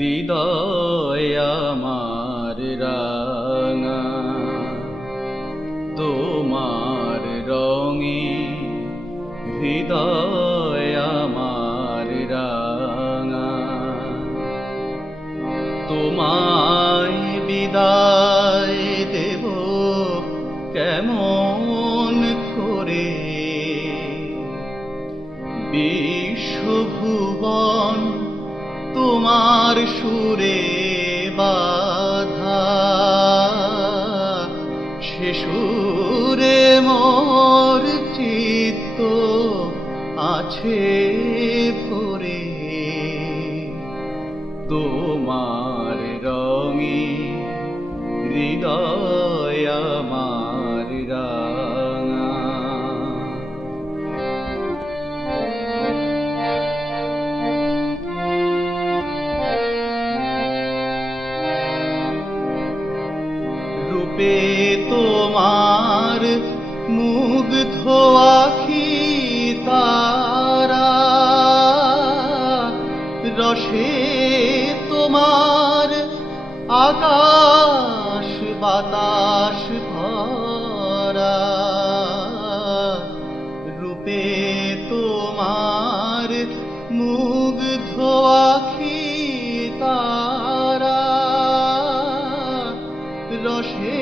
হৃদয় আমার রাঙা তোমার রঙে, হৃদয় আমার রাঙা। তোমায় বিদায় দেব কেমন করে, বিশ্বভুবন তোমার সুরে বাধা, সে সুরে মোর চিত্ত আছে পড়ে। তোমার রঙে হৃদয় আমার রাঙা। রূপে তোমার মুগ্ধ আখি তারা, রসে তোমার আকাশ বাতাস ভরা। রূপে তোমার মুগ্ধ আখি তারা, রসে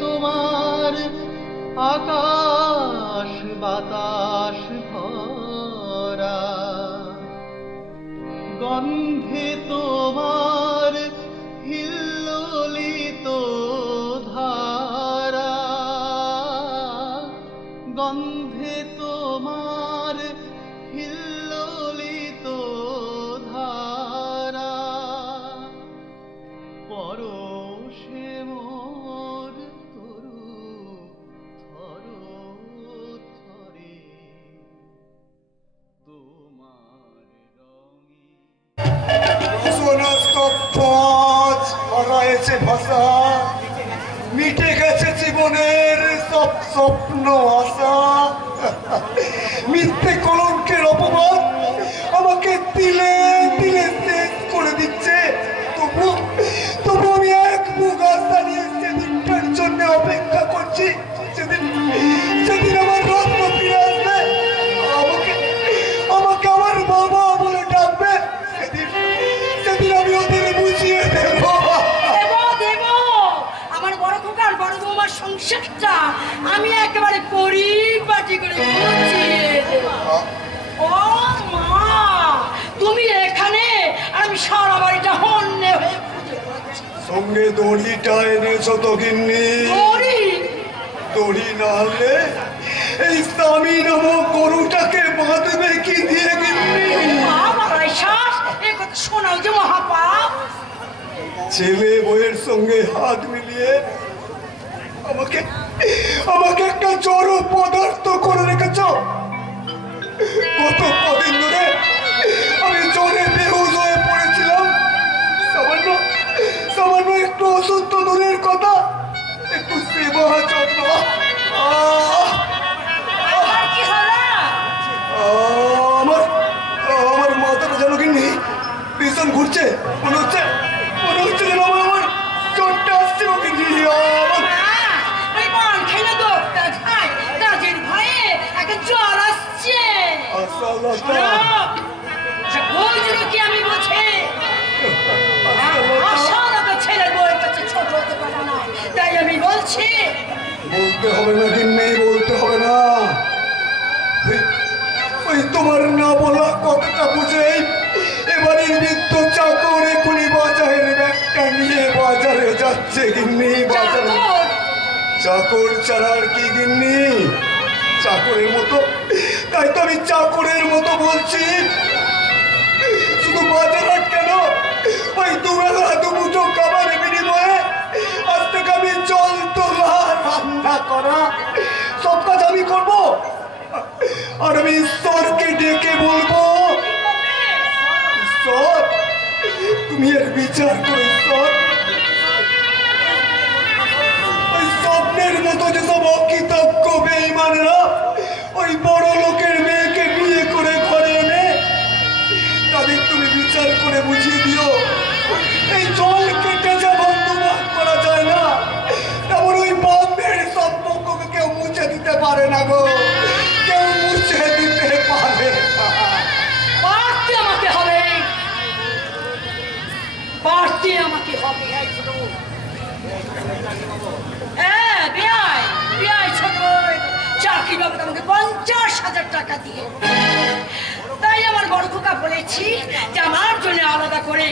তোমার আকাশ বাতাস ভরা। গন্ধে তোমার হিল্লোলিত ধারা, গন্ধে তোমার হিল্লোলিত ধারা। পরশে মোর তরু থর থরে, তোমার রঙে। স্তব্ধ আজ হারায়েছে ভাষা, মিটে গেছে জীবনের সব স্বপ্ন আশা। মিথ্যে কলঙ্কের অপমান আমাকে দিলে দিলে শেষ করে দিচ্ছে। তবু তবু আমি এক বুক আশা নিয়ে সেদিনটার জন্য অপেক্ষা করছি। সেদিন সেদিন আমার রত্ন ফিরে আসবে, আমাকে আমাকে আমার বাবা বলে ডাকবে। সেদিন সেদিন আমি ওদের বুঝিয়ে দেব। আমার বড় খোকার বড় বৌমার সংসারটা আমি একেবারে পরিপাটি করে বুঝিয়ে দেব। ও মা, তুমি এখানে আর আমি সারা বাড়িটা হন্যে হয়ে খুঁজে পাচ্ছি। সঙ্গে দড়িটা এনেছো তো গিন্নি? দড়ি? দড়ি না হলে এই স্বামী নামক গরুটাকে বাঁধবে কি দিয়ে গিন্নি? আমার শ্বাস এ কথা শোনাও যে মহাপাপ। ছেলে বউয়ের সঙ্গে হাত মিলিয়ে আমাকে আমাকে একটা জড় পদার্থ করে রেখেছ। গত কদিন ধরে আমি জ্বরে বেহুশ হয়ে পড়েছিলাম। সামান্য সামান্য একটু ওষুধ তো দূরের কথা, একটু সেবা যত্ন। কি হলো? আমার আমার মাথাটা যেন কি নেই, ভীষণ ঘুরছে। মনে হচ্ছে যেন আমার চোটটা আসছে। ওকে আমি বলছি ছেলের বউয়ের কাছে ছোট হতে পারে না, তাই আমি বলছি বলতে হবে না গিন্নি, বলতে হবে না। ওই তোমার না বলা কথাটা বুঝেই এবারের বৃদ্ধ চাকর এখনই বাজারের ব্যাগটা নিয়ে বাজারে যাচ্ছে গিন্নি। বাজারে চাকর ছাড়া আর কি গিন্নি? চাকরের মতো, তাই তো আমি চাকরের মতো বলছি। শুধু বাজার কেন, ওই দুবেলা দুমুঠো খাবারের বিনিময়ে আজ থেকে আমি জল তোলা রান্না করা সব কাজ আমি করবো। আর আমি ঈশ্বরকে ডেকে বলবো, ঈশ্বর তুমি এর বিচার করো। ঈশ্বর, ওই স্বপ্নের মতো যেসব অকৃতজ্ঞ বেঈমানেরা ওই বড় লোকের মেয়েকে বিয়ে করে ঘরে এনে তাদের তুমি বিচার করে বুঝিয়ে দিও। 10,000 টাকা দিয়ে। তাই আমার বড় খোকা বলেছি যে আমার জন্য আলাদা করে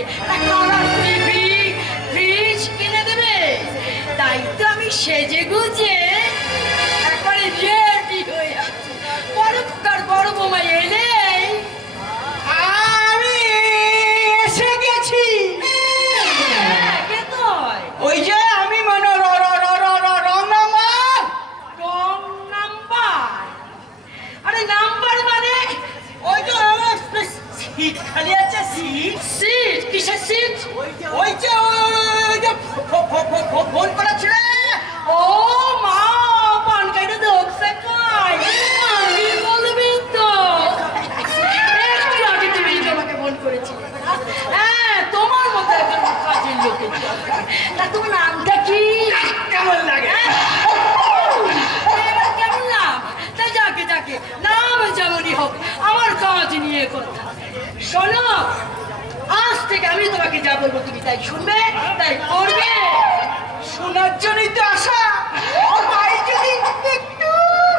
কালার টিভি ফ্রিজ কিনে দেবে। তাই তো আমি সেজে গুজে একবারে রেডি হয়ে আছি। বড় খোকার বড় বৌমা এলেই আমি এসে গেছি। কে তুই? ওই যে আমি মনে রং নাম্বার। Wrong number? আরে নাম্বার মানে ওই যে সিট খালি আছে, সিট। সিট? কিসের সিট? ওই যে ফোন করেছিলে। ও মা, পানকাইটা দেখছে কই? আমি বলবি তো। একটু আগে তুমি তোমাকে ফোন করেছিলে। হ্যাঁ, তোমার মতো একজন কাজের লোকের দরকার। তা তোমার নামটা কি? কেমন লাগে? এবার কেমন নাম? তা যাকে যাকে নাম যেমনই হোক, আমার কাজ নিয়ে কথা। শোনো, আজ থেকে আমি তোমাকে যা বলবো তুমি তাই শুনবে, তাই করবে। শোনার জন্যই তো আসা। ও ভাই যদি একটু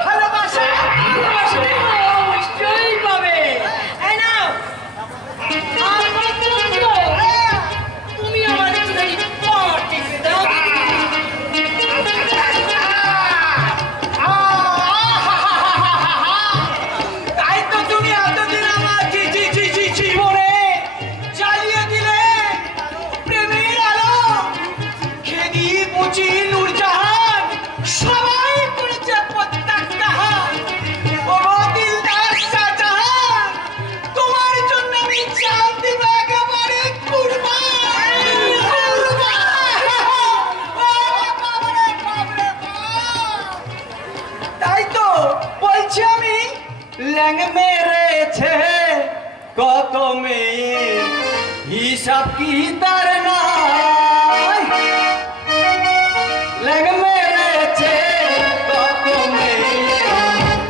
ভালোবাসা। ভালোবাসা দেবো, অবশ্যই পাবে। এই নাও, আমার পুত্র, তুমি আমার একটু দেখি পট টিপে দাও। তাই তো তুমি এতদিন আমার জীবনে জ্বালিয়ে দিলে প্রেমের আলো। খেদি মুচি নূরজাহান সবাই করেছে প্রত্যাখ্যান। ও দিলদার শাহজাহান, তোমার জন্য আমি জান দিব একেবারে কুরবান। তাই তো বলছি আমি, ল্যাং মেরেছে কত মেয়ে, হিসাব কি তার নাই। ল্যাং মেরেছে কত মেয়ে,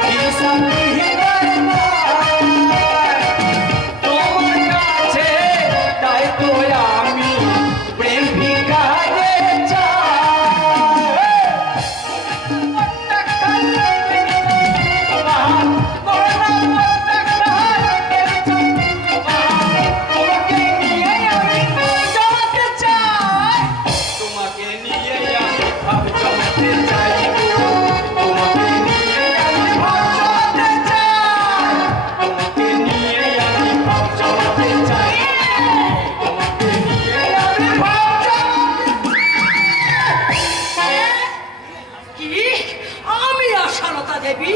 হিসাব কি তার নাই। তোমার কাছে তাই তো আমি প্রেম ভিখারি চাই। তোমাকে নিয়ে আমি ভাব জমাতে চাই। তোমাকে নিয়ে আমি ভাব জমাতে চাই। তোমাকে নিয়ে আমি ভাব জমাতে চাই। তোমাকে নিয়ে আমি ভাব জমাতে কি? আমি আশালতা দেবী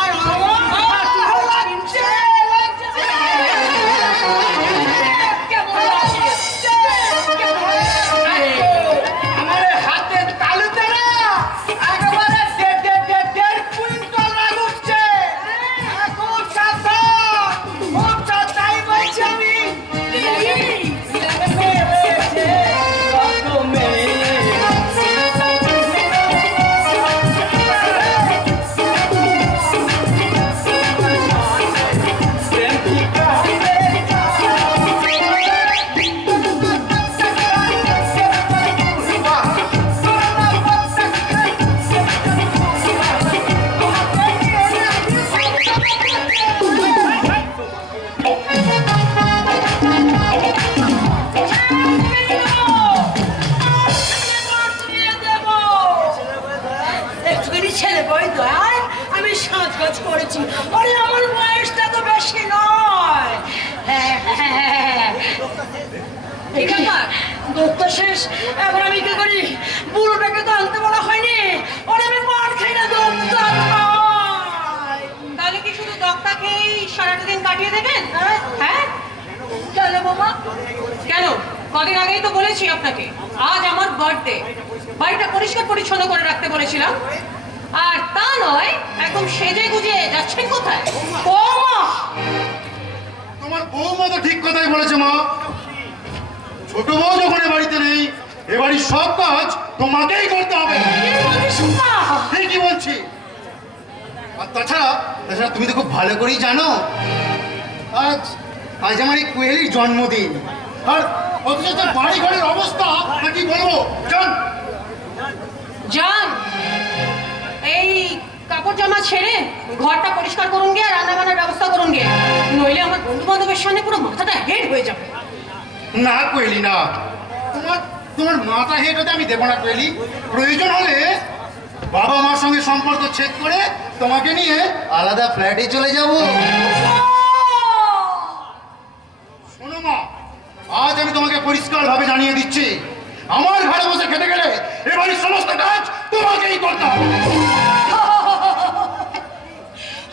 আর আমার লাগছে। কেমন লাগে? কেমন লাগে? আমার হাতে তালুতে না একেবারে দেড় কুইন্টাল রাগ উঠছে। এখন সাবধান, খুব চাই বলছি আমি। মেরেছে কত মেয়ে, প্রেম ভিখারি একটুখানি ছেলে বই দেয়, আমি সাজগোজ করেছি। আরে আমার বয়সটা তো বেশি নয়। ঠিক আছে, দোক্তা শেষ। এখন আমি কি করি? বুড়োটাকে তো আনতে বলা হয়নি। ওরে আমি মার খাই না, দোক্তা খাই। তাহলে কি শুধু দক্তা খেয়েই সারাটা দিন কাটিয়ে দেবেন? হ্যাঁ? কেন বাবা? কেন? কদিন আগেই তো বলেছি আপনাকে, আজ আমার বার্থডে, বাড়িটা পরিষ্কার পরিচ্ছন্ন করে রাখতে বলেছিলাম। আর তা নয়, একদম সেজে গুজে যাচ্ছেন কোথায়? ও মা, তোমার বৌমা তো ঠিক কথাই বলেছে মা। ছোট বউ যখন এ বাড়িতে নেই, এ বাড়ির সব কাজ তোমাকেই করতে হবে। কি বলিস মা? ঠিকই বলছি। আর তাছাড়া তুমি তো খুব ভালো করেই জানো আজ আজ আমার এই কোয়েলির জন্মদিন। আর অথচ তার বাড়ি ঘরের অবস্থা কি বলবো জান। জান, এই কাপড় জামা ছেড়ে ঘরটা পরিষ্কার করুন গে আর রান্না বান্নার ব্যবস্থা করুন গে, নইলে আমার বন্ধু বান্ধবের সামনে পুরো মাথাটা হেড হয়ে যাবে। না কোয়েলি না, তোমার তোমার মাথা হেঁট হতে আমি দেবো না কোয়েলি। প্রয়োজন হলে বাবা মার সঙ্গে সম্পর্ক ছেদ করে তোমাকে নিয়ে আলাদা ফ্ল্যাটে চলে যাব। শোনো মা, আজ আমি তোমাকে পরিষ্কারভাবে জানিয়ে দিচ্ছি, আমার ঘরে বসে খেতে গেলে এবারের সমস্ত কাজ তোমাকেই করতে হবে।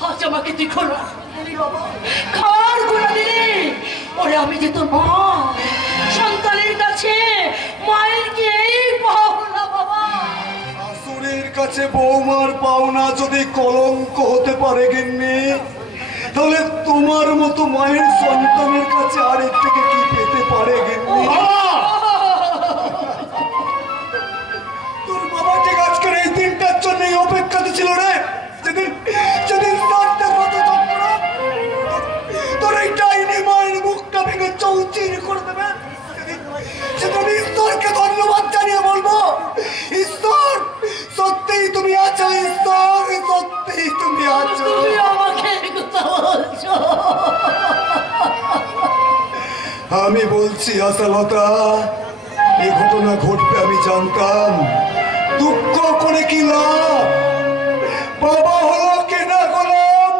আজ আমাকে তুই খোলা খাওয়ার গুলো দিলি। ওরে আমি যে তোর মা, সন্তানের কাছে মায়ের কি এই পাওনা বাবা? শাশুড়ির কাছে বৌমার পাওনা যদি কলঙ্ক হতে পারে গিন্নি, তাহলে তোমার মতো মায়ের সন্তানের কাছে আরেক থেকে কি পেতে পারে গিন্নি? তোর বাবা ঠিক আজকের এই দিনটার জন্যই অপেক্ষাতে ছিল রে, যেদিন যেদিন তোর এই ডাইনি মায়ের মুখটা ভেঙে চৌচির করে দেবে। সেদিন আমি ঈশ্বরকে ধন্যবাদ জানিয়ে বলবো, ঈশ্বর সত্যিই তুমি আছো, ঈশ্বর সত্যিই তুমি আছো। তুমি আমাকে এই কথা বলছো? আমি বলছি আশালতা, এই ঘটনা ঘটবে আমি জানতাম। দুঃখ করে কি লাভ? বাবা হলো কেনা গোলাম,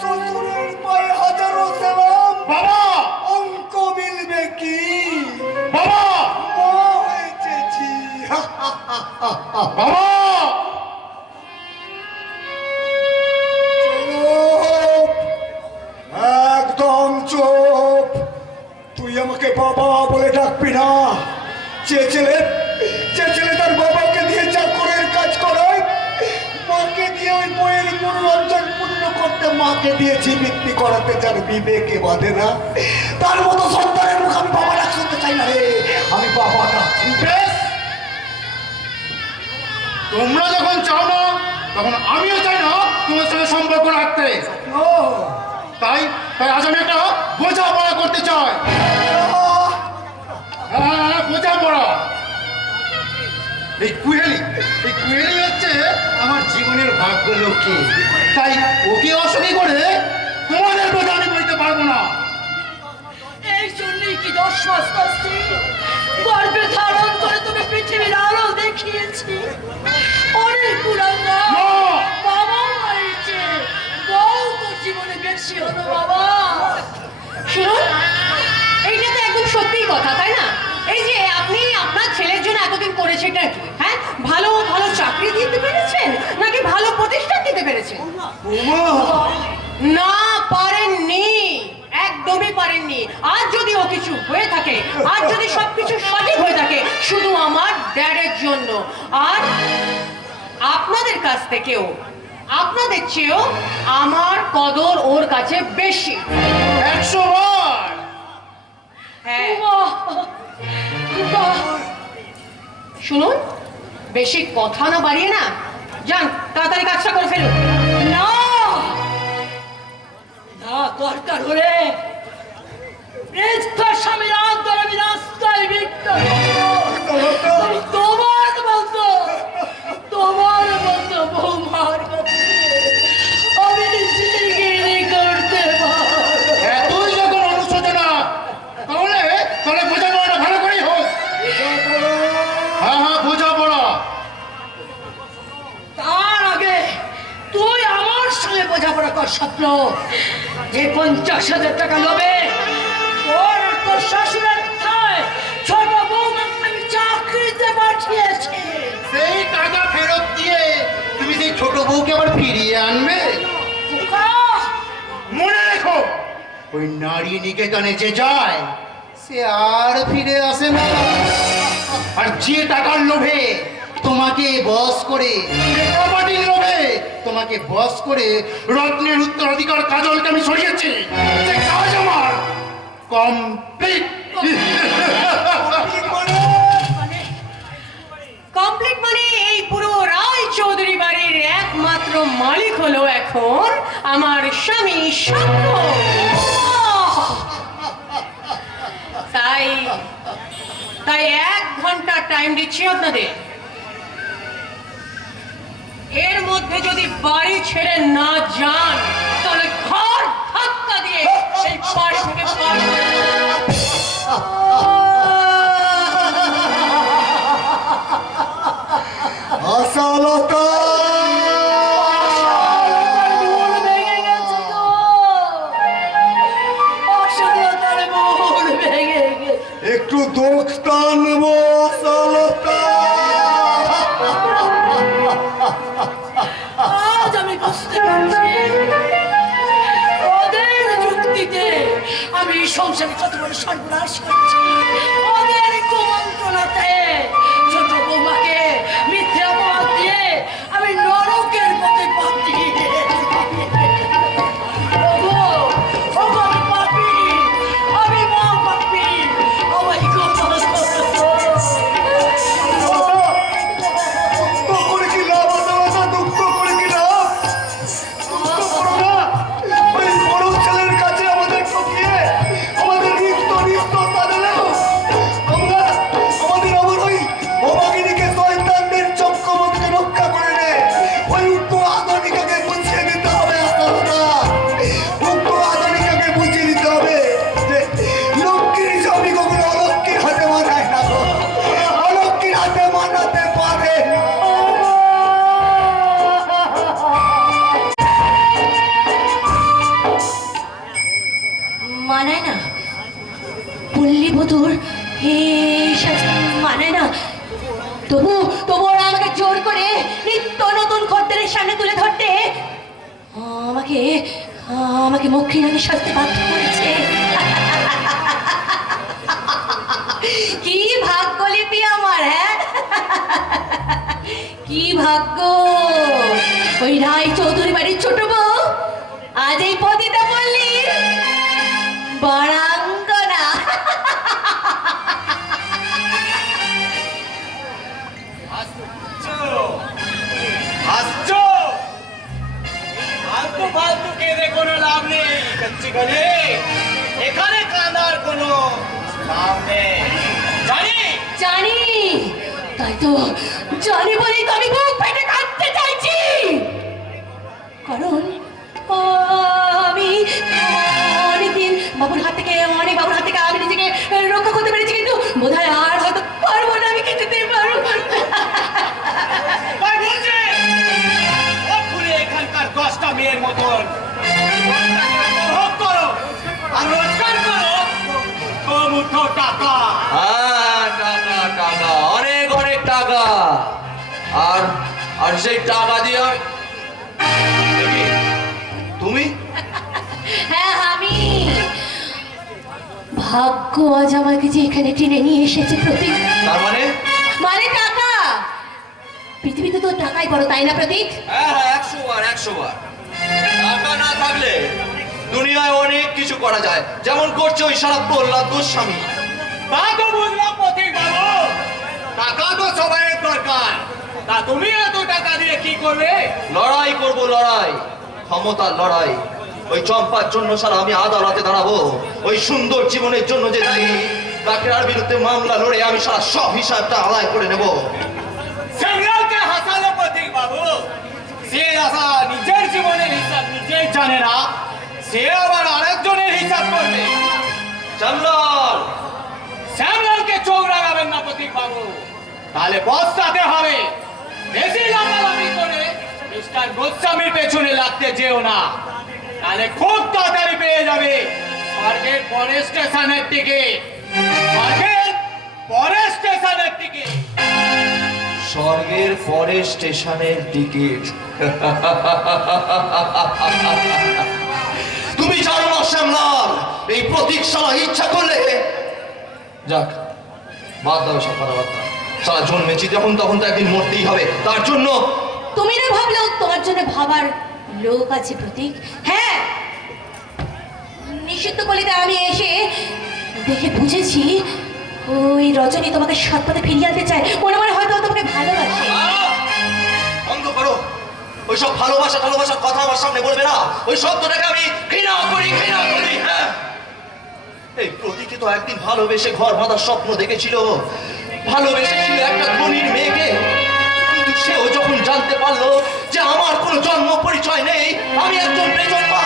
শ্বশুরের পায়ে হাজারো সালাম। বাবা! অঙ্ক মিলবে কি? বাবা! মা হয়েছে জি। বাবা! চুপ, একদম চুপ। তুই আমাকে বাবা বলে ডাকবি না। যে ছেলে তার বাবাকে দিয়ে চাকরের কাজ করায়, মাকে দিয়ে ওই বইয়ের মনোরঞ্জন পূর্ণ করতে মাকে দিয়ে জীবিত্তি করাতে যার বিবেকে বাঁধে না, তার মতো সন্তানের মুখ আমি বাবা ডাক শুনতে চাই না রে। আমি বাবা ডাকছি। বেশ, তোমরা যখন চাও না, তখন আমিও চাই না তোমার সঙ্গে সম্পর্ক রাখতে। ও, তাই তাই আজ আমি একটা বোঝাপড়া করতে চাই। হ্যাঁ, বোঝাপড়া। এই কুহেলি হচ্ছে আমার জীবনের ভাগ্য লক্ষ্মী, তাই ওকে অসুখী করে তোমাদের বোঝা আমি বইতে পারবো না। এই জন্যই কি 10 মাস কষ্টে গর্ভে ধারণ করে তোকে পৃথিবীর আলো দেখিয়েছি। অনেক পুরাঙ্গা বাবা মারিছে, বউ তোর জীবনে বেশি হলো বাবা। শুনুন, এইটা তো একদম সত্যিই কথা, তাই না? এই যে আপনি আপনার ছেলের জন্য এতদিন করেছেনটা কি? হ্যাঁ, ভালো ভালো চাকরি দিতে পেরেছেন নাকি ভালো প্রতিষ্ঠান দিতে পেরেছেন? না, পারেননি, একদমই পারেননি। আর যদি ও কিছু হয়ে থাকে, আর যদি সবকিছু সঠিক হয়ে থাকে, শুধু আমার ড্যাডের জন্য। আর আপনাদের কাছ থেকেও, আপনাদের চেয়েও আমার কদর ওর কাছে বেশি। 100 বার। হ্যাঁ, বাহ, বাহ। শুনুন, বেশি কথা না বাড়িয়ে না যান, তাড়াতাড়ি কাজটা করে ফেলুন। না না, দরকার হলে ইচ্ছা স্বামীর আন্দোলন আমি রাস্তায় ভিক্ষা করবো। আমি তোমার মতো বৌমার কাছে আমি জিগিরি করতে পারবো। এতই যখন অনুশোচনা, তাহলে বোঝাপড়াটা ভালো করেই হোক। হ্যাঁ, বোঝাপড়া। তার আগে তুই আমার সঙ্গে বোঝাপড়া কর। স্বপ্ন যে 50,000 টাকা নেবে তোর আর তোর শ্বশুরের কোথায় ছোট বৌমাকে আমি চাকরিতে পাঠিয়েছি। সেই টাকা ফেরত দিয়ে তুমি সেই ছোট বউকে আবার ফিরিয়ে আনবে। খোকা, মনে রেখো, ওই নারী নিকেতনে যে যায় সে আর ফিরে আসে না। আর যে টাকার লোভে তোমাকে বশ করে, যে প্রপার্টির লোভে তোমাকে বশ করে রত্নের উত্তরাধিকার কাজলকে আমি সরিয়েছি, সে কাজ আমার কমপ্লিট। কমপ্লিট মানে এই পুরো রায় চৌধুরী বাড়ির একমাত্র মালিক হলো এখন আমার স্বামী স্বপ্ন। তাই 1 ঘন্টা টাইম দিচ্ছি আপনাদের। এর মধ্যে যদি বাড়ি ছেড়ে না যান তাহলে ঘর ধাক্কা দিয়ে এই বাড়ি থেকে বার করে দেব। আশালতা, মন ভেঙে গেছে গো। আশালতার মন ভেঙে গেছে। একটু দুঃখ টানবো আশালতা। আজ আমি বুঝতে পারছি ওদের যুক্তিতে আমি সংসারে কত বড় সর্বনাশ করছি। ওদের কুমন্ত্রণাতে ছোট বৌমাকে মিথ্যে অপবাদ দিয়ে আমি নরকের পথে পাঠিয়ে দিয়েছি। ওগো, ওগো আমি পাপী, আমি মহাপাপী, আমায় ক্ষমা করো। দুঃখ করে কি লাভ আশালতা, দুঃখ করে কি লাভ? দুঃখ করো না। ওই বড় ছেলের কাছে আমাদের ঠকিয়ে আমাদের নিত্য সাজালেও আমরা আমাদের আবার ওই অভাগিনীকে শয়তানদের চক্কর থেকে রক্ষা করে নে। ওই উক্ত আধুনিকাকে বুঝিয়ে দিতে হবে আশালতা। উক্ত আধুনিকাকে বুঝিয়ে দিতে হবে যে লক্ষ্মীর জমি কখনো অলক্ষ্মীর হাতে মানায় না গো। অলক্ষ্মীর হাতে মানাতে পারে না। মানায় না পল্লী বধুর মানায় না। তবু তবু ওরা আমাকে জোর করে নিত্য নতুন খদ্দেরের সামনে তুলে ধরতে আমাকে আমাকে মক্ষিণাকে সাজতে বাধ্য করেছে। কি ভাগ্য লিপি আমার, হ্যাঁ কি ভাগ্য। ওই রায় চৌধুরী বাড়ির ছোট বউ আজ এই পতিতা পল্লী বরাঙ্গনা। আসছো ফালতু ফালতু কেঁদে কোনো লাভ নেই কচ্চি গলে, এখানে কাঁদার কোনো লাভ নেই। জানি জানি, তাই তো জানি বলেই তো আমি বুক পেটে কাঁদতে চাইছি। কারণ আমি অনেকদিন বাবুর হাত থেকে আমি নিজেকে রক্ষা করতে পেরেছি, কিন্তু বোধহয় আর হয়তো পারবো না, আমি কিছুতে পারবো না। তাই বলছে ও খুলে এখানকার 10টা মেয়ের মতন উপভোগ করো আর রোজগার করো মুঠো টাকা। হ্যাঁ, টাকা টাকা, অনেক অনেক টাকা। আর আর সেই টাকা দিয়ে দেখি, তুমি হ্যাঁ আমি। ভাগ্য আজ আমাকে যে এখানে টেনে নিয়ে এসেছে প্রতীক। তার মানে মানে টাকা। পৃথিবীতে তো টাকাই বড়, তাই না প্রতীক? হ্যাঁ হ্যাঁ, 100 বার। টাকা না থাকলে দুনিয়ায় অনেক কিছু করা যায়, যেমন করছে ওই সারা প্রহ্লাদ গোস্বামী। তা তো বুঝলাম পথিক বাবু, টাকা তো সবাইয়ের দরকার। তা তুমি এত টাকা দিয়ে কি করবে? লড়াই করব, লড়াই, ক্ষমতার লড়াই। ওই চম্পার জন্য সারা আমি আদালতে দাঁড়াবো। ওই সুন্দর জীবনের জন্য যে দায়ী তাকে আর বিরুদ্ধে মামলা লড়ে আমি সারা সব হিসাবটা আদায় করে নেব। সেমরালকে হাসালো পথিক বাবু, সে আসা নিজের জীবনের হিসাব নিজেই জানে না, সে আবার আরেকজনের হিসাব করবে। শ্যামলাল, শ্যামলালকে চোখ রাখাবেন না পথিক বাবু, তাহলে পস্তাতে হবে। বেশি লাফালাফি করে মিস্টার গোস্বামীর পেছনে লাগতে যেও না, তাহলে খুব তাড়াতাড়ি পেয়ে যাবে স্বর্গের পরের স্টেশনের টিকিট। স্বর্গের পরের স্টেশনের টিকিট। স্বর্গের পরের স্টেশনের টিকিট। তুমি জানো না শ্যামলাল, এই প্রতীক্ষালা ইচ্ছা করলে যাক, বাদ দাও সব কথাবার্তা। সারা জন্মেছি যখন তখন তো একদিন মরতেই হবে, তার জন্য তুমি না ভাবলেও তোমার জন্য ভাবার লোক আছে প্রতীক। হ্যাঁ, নিষিদ্ধ কলিতে আমি এসে দেখে বুঝেছি ওই রজনী তোমাকে সৎপথে ফিরিয়ে আনতে চায়। মনে মনে হয়তো ও তোমাকে ভালোবাসে। বন্ধ করো ওইসব ভালোবাসার কথা আমার সামনে বলবে না। ওই শব্দটাকে আমি ঘৃণা করি। হ্যাঁ, এই প্রতীকে তো একদিন ভালোবেসে ঘর বাঁধার স্বপ্ন দেখেছিল, ভালোবেসেছিল একটা ধনীর মেয়েকে, কিন্তু সেও যখন জানতে পারলো যে আমার কোনো জন্ম পরিচয় নেই, আমি একজন বেজন্মা,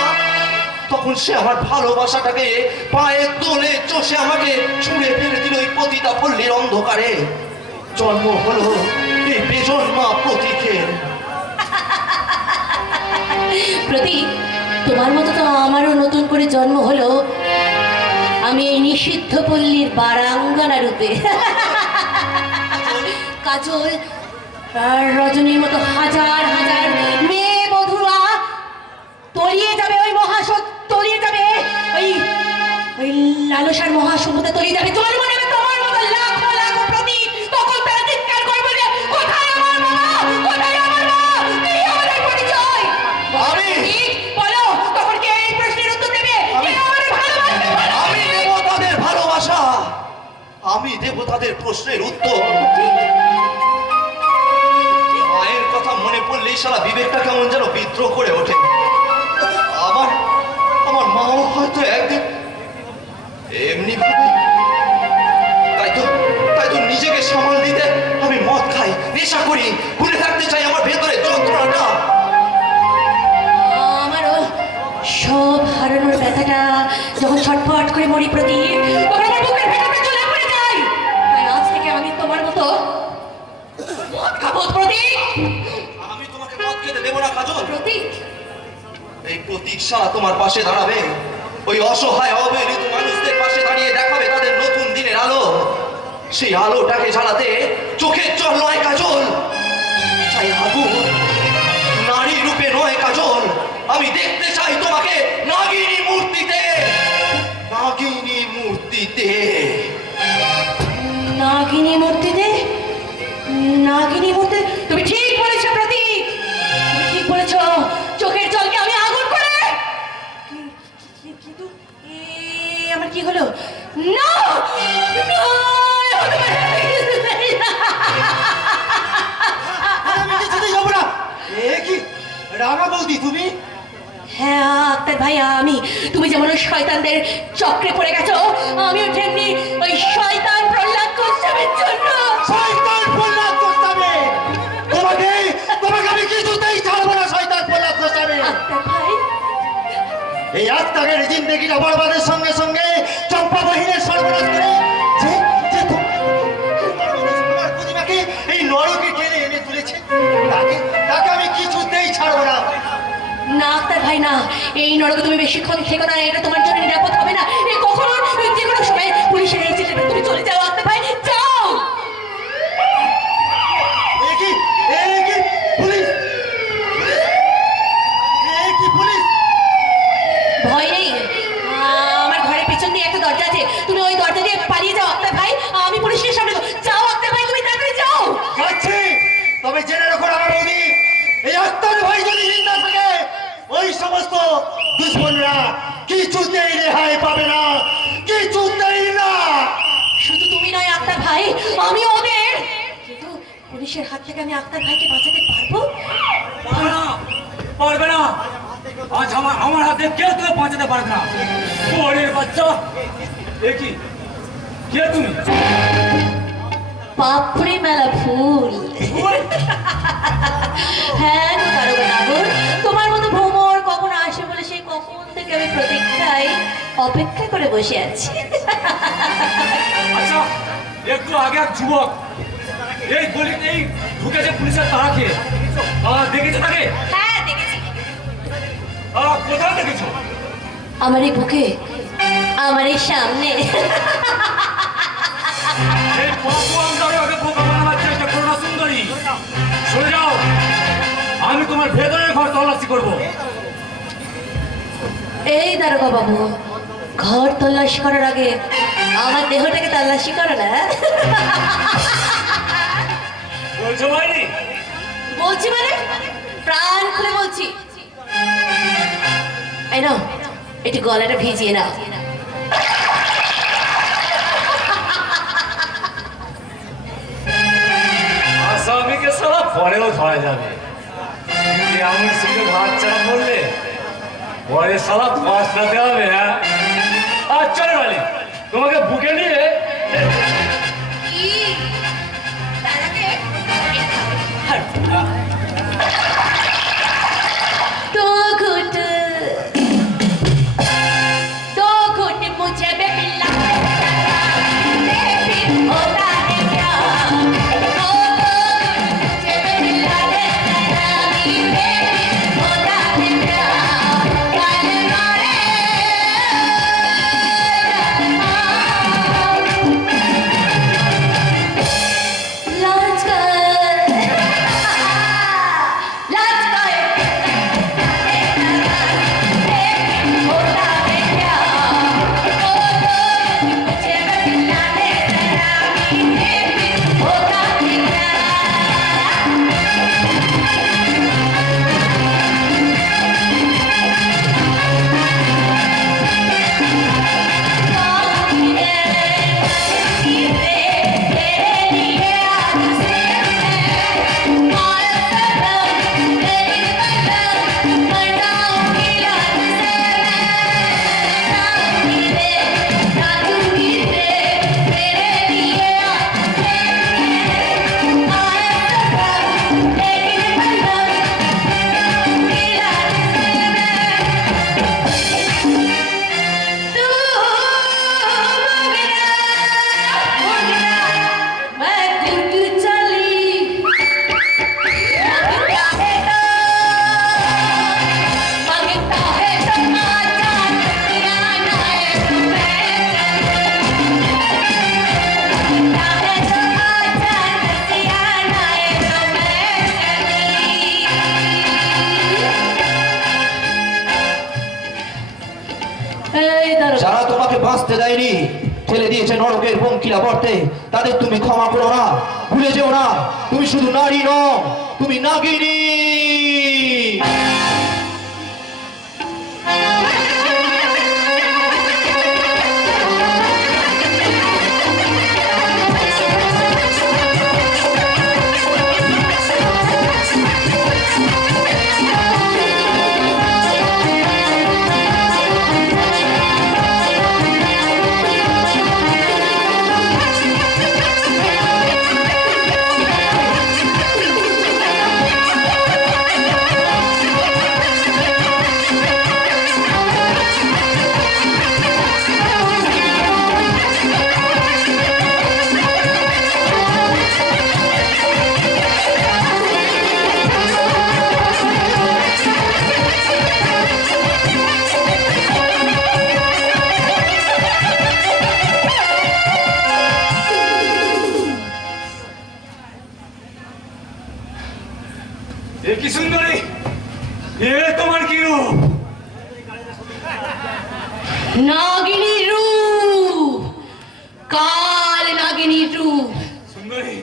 তখন সে আমার ভালোবাসাটাকে পায়ে তোলে চষে আমাকে ছুঁড়ে ফেলে দিল ওই পতিতা পল্লীর অন্ধকারে। জন্ম হলো এই বেজন্মা প্রতীকের। প্রতীক, তোমার মতো তো আমারও নতুন করে জন্ম হলো আমি এই নিষিদ্ধ পল্লীর বারাঙ্গনা রূপে। কাজল আর রজনীর মতো হাজার হাজার মেয়ে বধুরা তলিয়ে যাবে ওই তলিয়ে যাবে ওই ওই লালসার মহাসমুদ্রে তলিয়ে যাবে। তোমার মনে হবে তোমার মতো লাখো লাখো প্রতীক, তখন তারা চিৎকার করবে যে কোথায় আমার বাবা, কোথায় আমার মা, কি আমাদের পরিচয়? প্রতীক, বলো তখন কে এই প্রশ্নের উত্তর দেবে? কে আমাদের ভালোবাসবে? বলো। আমি দেব তাদের ভালোবাসা, আমি দেব তাদের প্রশ্নের উত্তর। মায়ের কথা মনে পড়লেই সারা বিবেকটা কেমন যেন বিদ্রোহ করে ওঠে। আমার মাও হয়তো একদিন এমনি ভাবে। তাই তো নিজেকে সামাল দিতে আমি মদ খাই, নেশা করি, ভুলে থাকতে চাই আমার ভেতরে যন্ত্রণাটা। আমারও সব হারানোর ব্যথাটা যখন ছটফট করে মরি প্রতীক, তখন আমার বুকের ভেতরটা জ্বলে পড়ে যায়। তাই আজ থেকে আমি তোমার মতো মদ খাবো প্রতীক। আমি তোমাকে মদ খেতে দেবো না কাজল। প্রতীক, এই প্রতীক্ষা তোমার পাশে দাঁড়াবে, ওই অসহায় অবহেলিত মানুষদের পাশে দাঁড়িয়ে দেখাবে তাদের নতুন দিনের আলো। সেই আলোটাকে জ্বালাতে চোখের জল নয় কাজল, চাই আগুন, নারী রূপে নয় কাজল। আমি দেখতে চাই তোমাকে নাগিনী মূর্তিতে, নাগিনী মূর্তিতে। নাগিনী মূর্তিতে, নাগিনী মূর্তি, তুমি ঠিক বলেছো প্রতীক, তুমি ঠিক বলেছো। চোখের জলকে আমি আগুন করে, কিন্তু আমার কি হলো? না না, আমি কিছুতেই যাবো না। এ কি রাঙা বৌদি তুমি? হ্যাঁ আক্তার ভাই, আমি, তুমি যেমন ওই শয়তানদের চক্রে পড়ে গেছো, আমিও তেমনি ওই শয়তান প্রহ্লাদ গোস্বামীর জন্য। শয়তান প্রহ্লাদ গোস্বামী, তোমাকে আমি কিছুতেই ছাড়বো না। শয়তান প্রহ্লাদ গোস্বামী, আক্তার ভাই, এই আত্মাগের জিন্দেগিটা বরবাদের সঙ্গে সঙ্গে চম্পা বাহিনীর সর্বনাশ করে তোমার প্রতিমাকে এই নরকে টেনে এনে তুলেছে, তাকে আমি কিছুতেই ছাড়বো না। না আক্তার ভাই না, এই নরকে তুমি বেশিক্ষণ থেকো না, এটা তোমার জন্য নিরাপদ হবে না। এই কখনো যে কোনো সময় পুলিশের এই চিঠিটা তুমি চলে যাও আক্তার ভাই, যাও। এ কি পুলিশ? পুলিশ? ভয় নেই, আমার ঘরের পেছন দিয়ে একটা দরজা আছে, তুমি ওই দরজা দিয়ে পালিয়ে যাও আক্তার ভাই, আমি পুলিশের সামনে যাও আক্তার ভাই, তুমি তাড়াতাড়ি যাও। যাচ্ছি, তবে জেনে রাখো রাঙা বৌদি, এই আত্মার ভয় যদি জিন্দা থাকে, ওই সমস্ত দুশ্মনরা কিছুতেই রেহাই পাবে না, কিছুতেই না। শুধু তুমি নয় আক্তার ভাই, আমি ওদের, কিন্তু পুলিশের হাত থেকে আমি আক্তার ভাইকে বাঁচাতে পারবো? পারবে না। আজ আমার হাতে কেউ তোকে বাঁচাতে পারবে না। ওরে বাচ্চা, এ কি, কে তুমি? পাপড়ি মেলা ফুল। হ্যাঁ গো দারোগা নাগর, তোমার মতো ভ্রমর কখন আসে বলে সেই কখন থেকে আমি প্রতীক্ষায় অপেক্ষা করে বসে আছি। আচ্ছা, একটু আগে এক যুবক এই গলিতেই ঢুকেছে পুলিশের তাড়া খেয়ে, দেখেছো তাকে? হ্যাঁ দেখেছি। কোথায় দেখেছো? আমার এই বুকে, আমার এই সামনে। এই পাপুয়ান দারোগাকে বোকা বানাবার চেষ্টা করো না সুন্দরী। সরে যাও, আমি তোমার ভেতরের ঘর তল্লাশি করবো। এই দারোগা বাবু, ঘর তল্লাশি করার আগে আমার দেহটাকে তল্লাশি করো না। বলছো ভাইনি? বলছি মানে প্রাণ খুলে বলছি। এই নাও, একটু গলাটা ভিজিয়ে নাও। আসামিকে সারা পরেও ধরা যাবে, কিন্তু এমন সুযোগ হাতছাড়া করলে পরে সারা পাঁচটাতে হবে। হ্যাঁ, আর চলো মালিক, তোমাকে বুকে নিয়ে কি? তার আগে এই দাঁড়া। যারা তোমাকে বাঁচতে দেয়নি, ঠেলে দিয়েছে নরকের পঙ্কিলা পড়তে, তাদের তুমি ক্ষমা করো না। ভুলে যেও না, তুমি শুধু নারী নও, তুমি নাগিনী। এ কি সুন্দরী, এ তোমার কি রূপ! নাগিনী রূপ, কাল নাগিনী রূপ। সুন্দরী,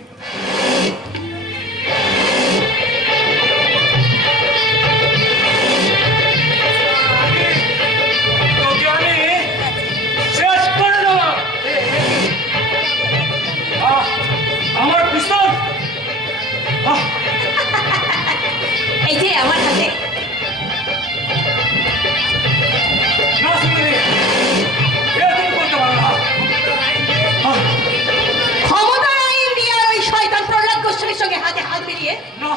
তোকে আমি শেষ করে দেব। আমার পিস্তল! এই যে আমার হাতে। না সুন্দরী, এ তুমি করতে পারো না। ক্ষমতার আইন দিয়ে আর ওই শয়তান প্রহ্লাদ গোস্বামীর সঙ্গে হাতে হাত মিলিয়ে না,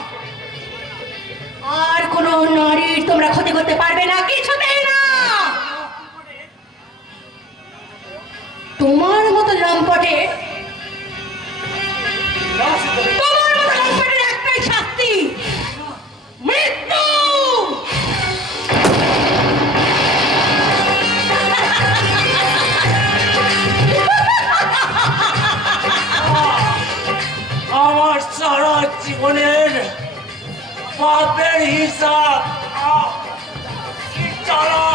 আর কোন নারীর তোমরা ক্ষতি করতে পারবে না, কিছুতেই না। তোমার মতো লম্পটে, না সুন্দরী, তোমার মতো লম্পটের একটাই শাস্তি, মৃত্যু। আমার সারা জীবনের পাপের হিসাব কি জ্বালা,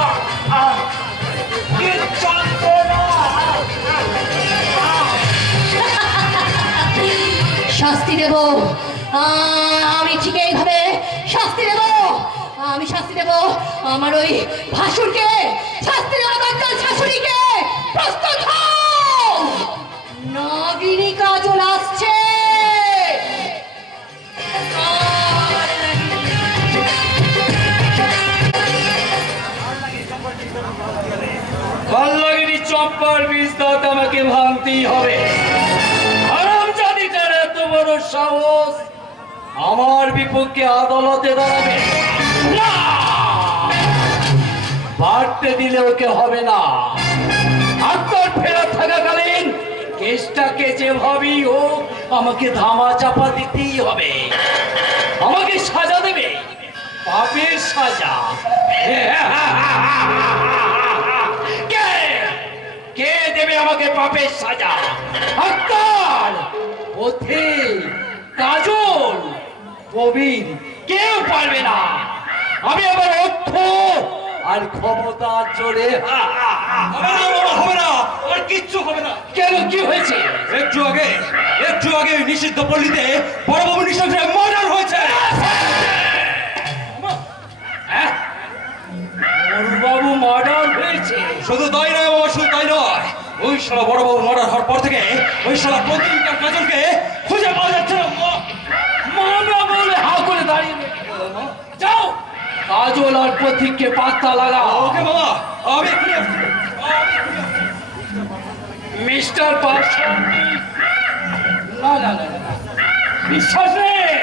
কি যন্ত্রণা! শাস্তি দেব, আমি ঠিক এইভাবে শাস্তি দেব। আমি শাস্তি দেব আমার ওই ভাসুরকে, শাস্তি দেব কাঞ্চন শাশুড়িকে। প্রস্তুত হও, নাগিনী কাজল আসছে। ভাল লাগেনি চম্পার বীজ দাঁত আমাকে ভাঙতেই হবে। হারামজাদিটার এত বড় সাহস আমার বিপক্ষে আদালতে দাঁড়াবে না। বাড়তে দিলে ওকে হবে না। আত্মার ফেরা থাকাকালীন কেসটাকে যেভাবেই হোক আমাকে ধামা চাপা দিতেই হবে। আমাকে সাজা দেবে, পাপের সাজা। কে কে দেবে আমাকে পাপের সাজা? আক্তার, পথে, কাজল, প্রবীর, কেউ পারবে না। আমি আমার অর্থ আর ক্ষমতার জোরে হবে না, আর কিচ্ছু হবে না। কেন, কি হয়েছে? একটু আগে নিষিদ্ধ পল্লীতে বড়বাবু নিঃসন্দেহে মার্ডার হয়েছে। বড়বাবু মার্ডার হয়েছে? শুধু তাই নয় বাবা, শুধু তাই নয়, ওই শালা বড়বাবু মার্ডার হওয়ার পর থেকে ওই শালা প্রতিদিনকার কাজলকে খুঁজে পাওয়া যাচ্ছে না। মামলা বলে হা করে দাঁড়িয়ে যাও, কাজল আর প্রতীককে পাত্তা লাগাও। ওকে বাবা, আমি মিস্টার পাশা, না না না না, বিশ্বাস নেই।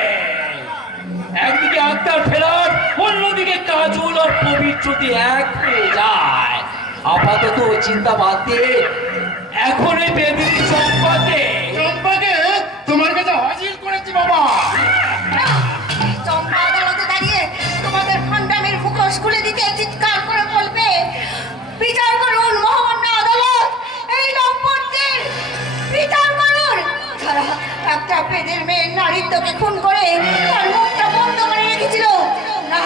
একদিকে আক্তার ফেরার, অন্যদিকে কাজল আর প্রবীর যদি এক হয়ে যায়। আপাতত ওই চিন্তা বাদ দিয়ে এখন এই বেদিনী চম্পাকে তোমার কাছে হাজির করেছি বাবা। চম্পা আদালতে দাঁড়িয়ে তোমাদের ফান্ডামের মুখোশ খুলে দিতে চিৎকার করে বলবে, বিচার করুন মহামান্য আদালত, এই লম্পটদের বিচার করুন। তারা একটা পেদের মেয়ের নারীত্বকে খুন করে তার মুখটা বন্ধ করে রেখেছিল। না,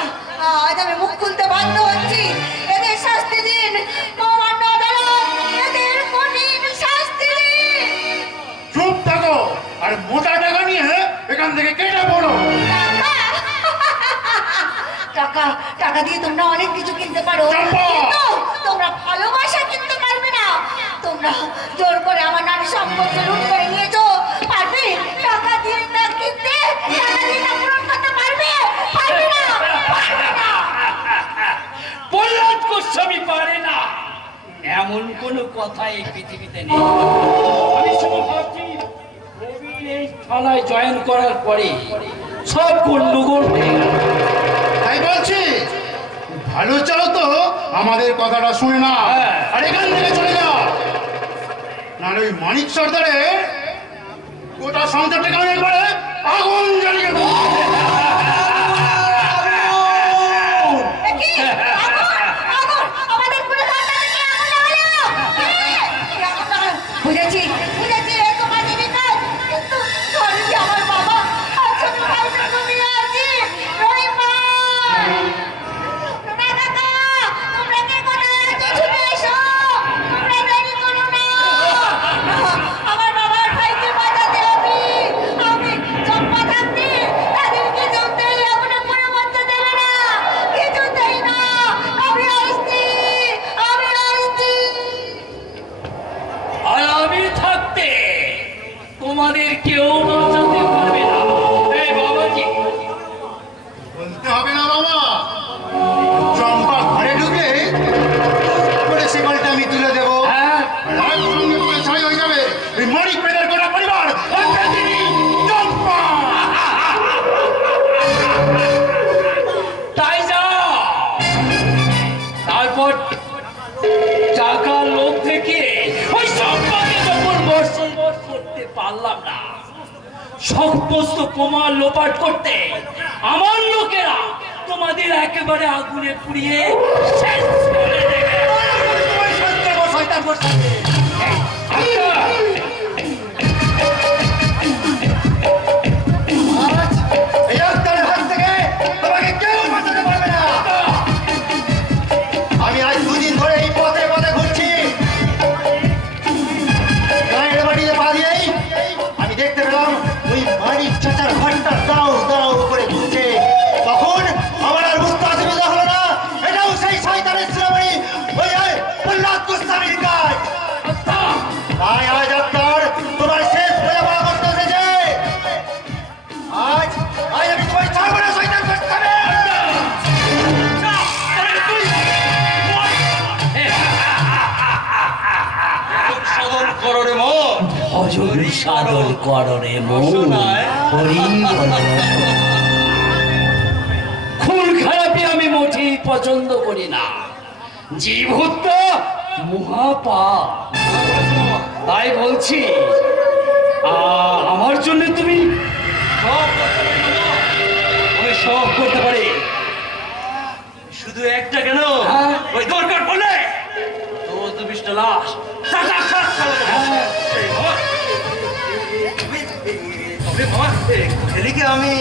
আজ আমি মুখ খুলতে বাধ্য হচ্ছি। এদের শাস্তি দিন মহামান্য টাকা দিয়ে তোমরা অনেক কিছু কিনতে পারো, কিন্তু তোমরা ভালোবাসা কিনতে পারবে না। তোমরা জোর করে আমার নারী সম্পত্তি লুট করে নিয়েছো, পারবে? টাকা দিয়ে না কিনতে, টাকা দিয়ে না পূরণ করতে পারবে? পারবে না, পারবে না। প্রহ্লাদ গোস্বামী পারে না এমন কোনো কথা এই পৃথিবীতে নেই। আমি শুধু ভাবছি রবির এই থানায় জয়েন করার পরে সব গন্ডগোল হয়ে গেল। তাই বলছি ভালো চাও তো আমাদের কথাটা শুনে না, আর এখান থেকে চলে যাও, নাহলে ওই মানিক সর্দারে গোটা সংসারটাকে আমি একবারে আগুন জ্বালিয়ে দেবো। কি? আগুন? আগুন? আমাদের পুরো ঘরটা থেকে আগুন লাগালো? এই আগুন লাগালো। বুঝেছি, বুঝেছি, এ তোমাদেরই কাজ। কিন্তু ঘরে যে আমার বাবা আর ছোট ভাইটা ঘুমিয়ে আছে। রহিমা! রুনা কাকা, তোমরা কে কোথায় আছো? ছুটে এসো। তোমরা দেরি করো না। আমার বাবার ভাইকে বাঁচাতে হবে। আমি চম্পা থাকতে তাদেরকে জমতেই আগুনে পুরো বাঁচতে দেবে না। কিছুতেই না। আমি আসছি, আমি আসছি। আর আমি থাকতে তোমাদের কেউ বাঁচাতে পারবে না। এই বাবাজি, বলতে হবে না বাবা, চম্পা ঘরে ঢুকে করে শিকলটা আমি তুলে দেবো, হ্যাঁ, আর সঙ্গে পুরো ছাই হয়ে যাবে এই মানিক পেদের গোটা পরিবার। চম্পা তাই যাও। তারপর টাকার লোভ থেকে ওই সম্পদকে যখন বর্ষণ করতে পারলাম না, সমস্ত প্রমাণ লোপাট করতে আমার লোকেরা তোমাদের একেবারে আগুনে পুড়িয়ে শেষ করে দেবে। আজ এই আত্মার হাত থেকে তোমাকে কেউ বাঁচাতে পারবে না। আমি আজ দুদিন ধরে এই পথে পথে ঘুরছি, গায়ের বাড়িতে পা দিয়েই আমি দেখতে পেলাম ওই মানিক চাচার ঘরটা দাও দাও করে ঘুরছে। তখন আমার আর বুঝতে অসুবিধা হলো না, এটাও সেই শয়তানের শিরোমণি ওই প্রহ্লাদ গোস্বামীর কাজ। তাই আজ আপনার তোমার শেষ বোঝাপড়া করতে এসেছে। আজ আজ আমি তোমায় ছাড়বো না শয়তান গোস্বামী। সাধন করো রে মন, ভজন সাধন কররে মন, হরি বল। খুন খারাপি আমি মোটেই পছন্দ করি না। জীব হত্যা মহাপাপ। তাই বলছি আমার জন্য তুমি সব করতে পারি বাবা। আমি সব করতে পারি, শুধু একটা কেন, ওই দরকার পড়লে তো 20টা লাশ এদিকে আমি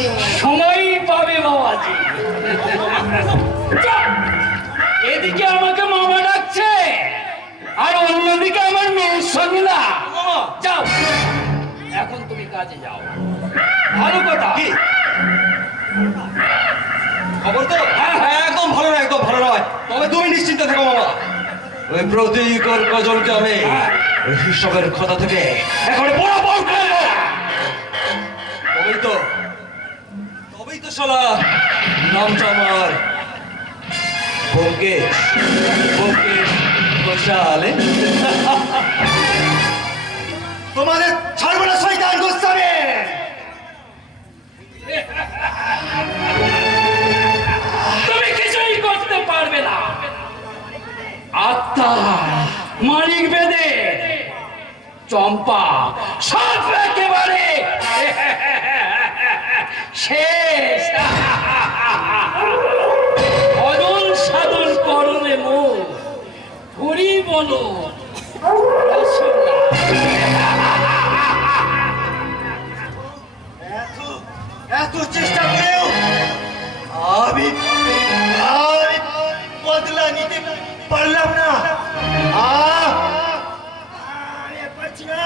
সময় পাবে বাবাজি। এদিকে আমাকে মামা ডাকছে, আর অন্যদিকে আমার মেয়ের সঙ্গে না। যাও, এখন তুমি কাজে যাও। ভালো কথা কি খবর তো? হ্যাঁ হ্যাঁ, একদম ভালো নয়, একদম ভালো নয়। তবে তুমি নিশ্চিন্ত থাকো মামা, ওই প্রতিকর গজলকে আমি ওই হিসাবের কথা থেকে এখন বড় বড় করবো। তবেই তো শালা নামটা আমার ব্যোমকেশ ঘোষালে। তোমাদের ছাড়বো না শয়তান গোস্বামী। তুমি কিছুই করতে পারবে না। আত্মা মানিক বেদে চম্পা সব একেবারে শেষ। ভজন সাধন করলে মো হরি বলো। এত চেষ্টা করেও আমি আমি বদলা নিতে পারলাম না। আমি পারছি না।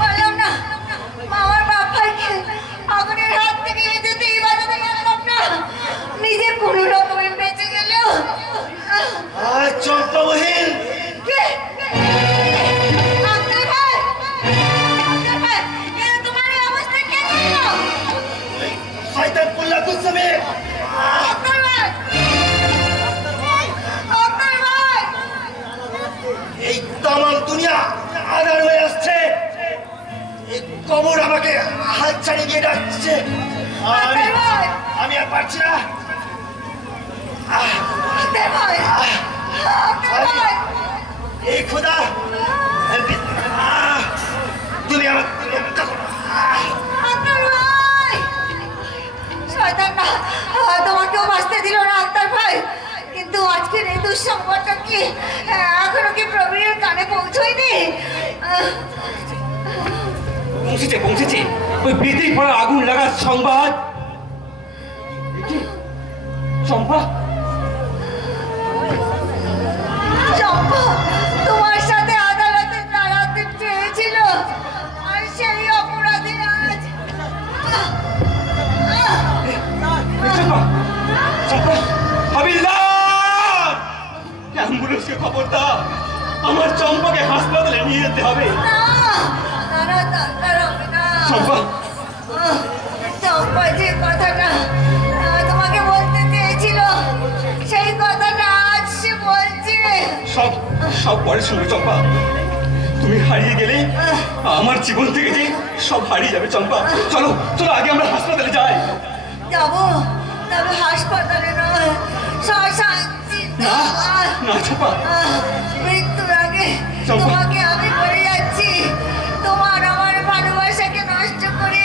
পারলাম না। আমার বাপ ভাইকে আগুনের হাত থেকে যেতেই বাঁচাতে পারলাম না। নিজে দুনিয়া আধার হয়ে আসছে, এই কবর আমাকে হাত ছাড়িয়ে দিয়ে ডাকছে। আমি আর পারছি না। এই খোদা, তুমি আমার রক্ষা করো। শয়তানটা তোমাকেও বাঁচতে দিল না আক্তার ভাই, কিন্তু আজকের এই দুঃসংবাদটা কি এখনো কি প্রবীরের কানে পৌঁছয়নি? পৌঁছেছে ওই বিদ্যুৎ পড়া আগুন লাগার সংবাদ। চম্পা, চম্পা তোমার সাথে আদালতে দাঁড়াতে চেয়েছিল, আর সেই অপরাধী আজ চম্পা, চম্পা, হাবিলদার, অ্যাম্বুলেন্সকে খবর দাও, আমার চম্পাকে হাসপাতালে নিয়ে যেতে হবে। দরকার হবে না। চম্পা, চম্পা যে কথাটা তোমাকে বলতে চেয়েছিল, সেই কথাটা আজ সে বলছে। সব সব পরে শুনবে চম্পা। তুমি হারিয়ে গেলে আমার জীবন থেকে যে সব হারিয়ে যাবে চম্পা। চলো চলো, আগে আমরা হাসপাতালে যাই। যাবো, তবে হাসপাতালে নয়, না না চম্পা, মৃত্যুর আগে চম্পা। তোমাকে আমি বলে যাচ্ছি, তোমার আমার ভালোবাসাকে নষ্ট করে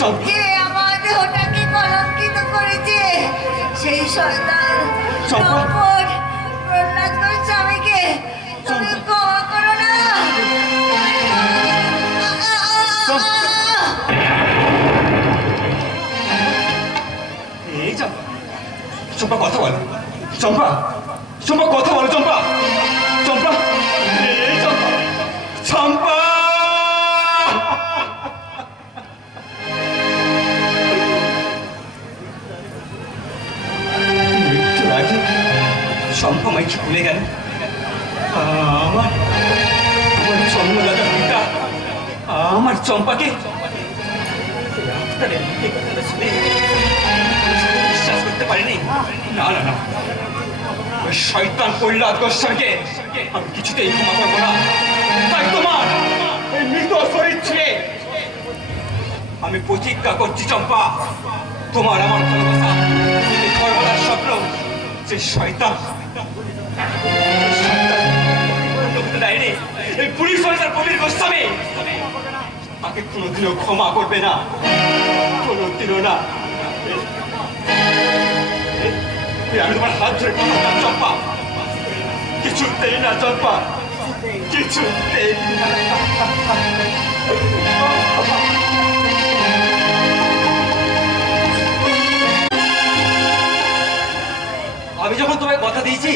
চম্পা। যে আমার দেহটাকে কলঙ্কিত করেছে, সেই শয়তান চম্পা। চম্পট প্রহ্লাদ গোস্বামীকে তুমি ক্ষমা করো না। এই চম্পা, চম্পা কথা বলো, চম্পা, চম্পা কথা বলো, চম্পা, চম্পা, এই চম্পা, চম্পা। মৃত্যুর আগে চম্পা মাইকে ভুলে গেল আমার আমার জন্মদাতা পিতা আমার চম্পাকে বিশ্বাস করতে পারিনি। না না না, ওই শয়তান প্রহ্লাদ গোস্বামীকে আমি কিছুতেই ক্ষমা করবো না। তাই তোমার এই মৃত শরীর ছেড়ে আমি প্রতিজ্ঞা করছি চম্পা, তোমার আমার ভালোবাসা, এই করবলার স্বপ্ন, যে শয়তান দেয়নি, এই পুলিশ সরকার প্রবীর গোস্বামী তাকে কোনোদিনও ক্ষমা করবে না, কোনোদিনও না। আমি তোমার হাত ধরে কথা বললাম চম্পা, কিছুতেই না চম্পা, কিছুতেই না। আমি যখন তোমায় কথা দিয়েছি,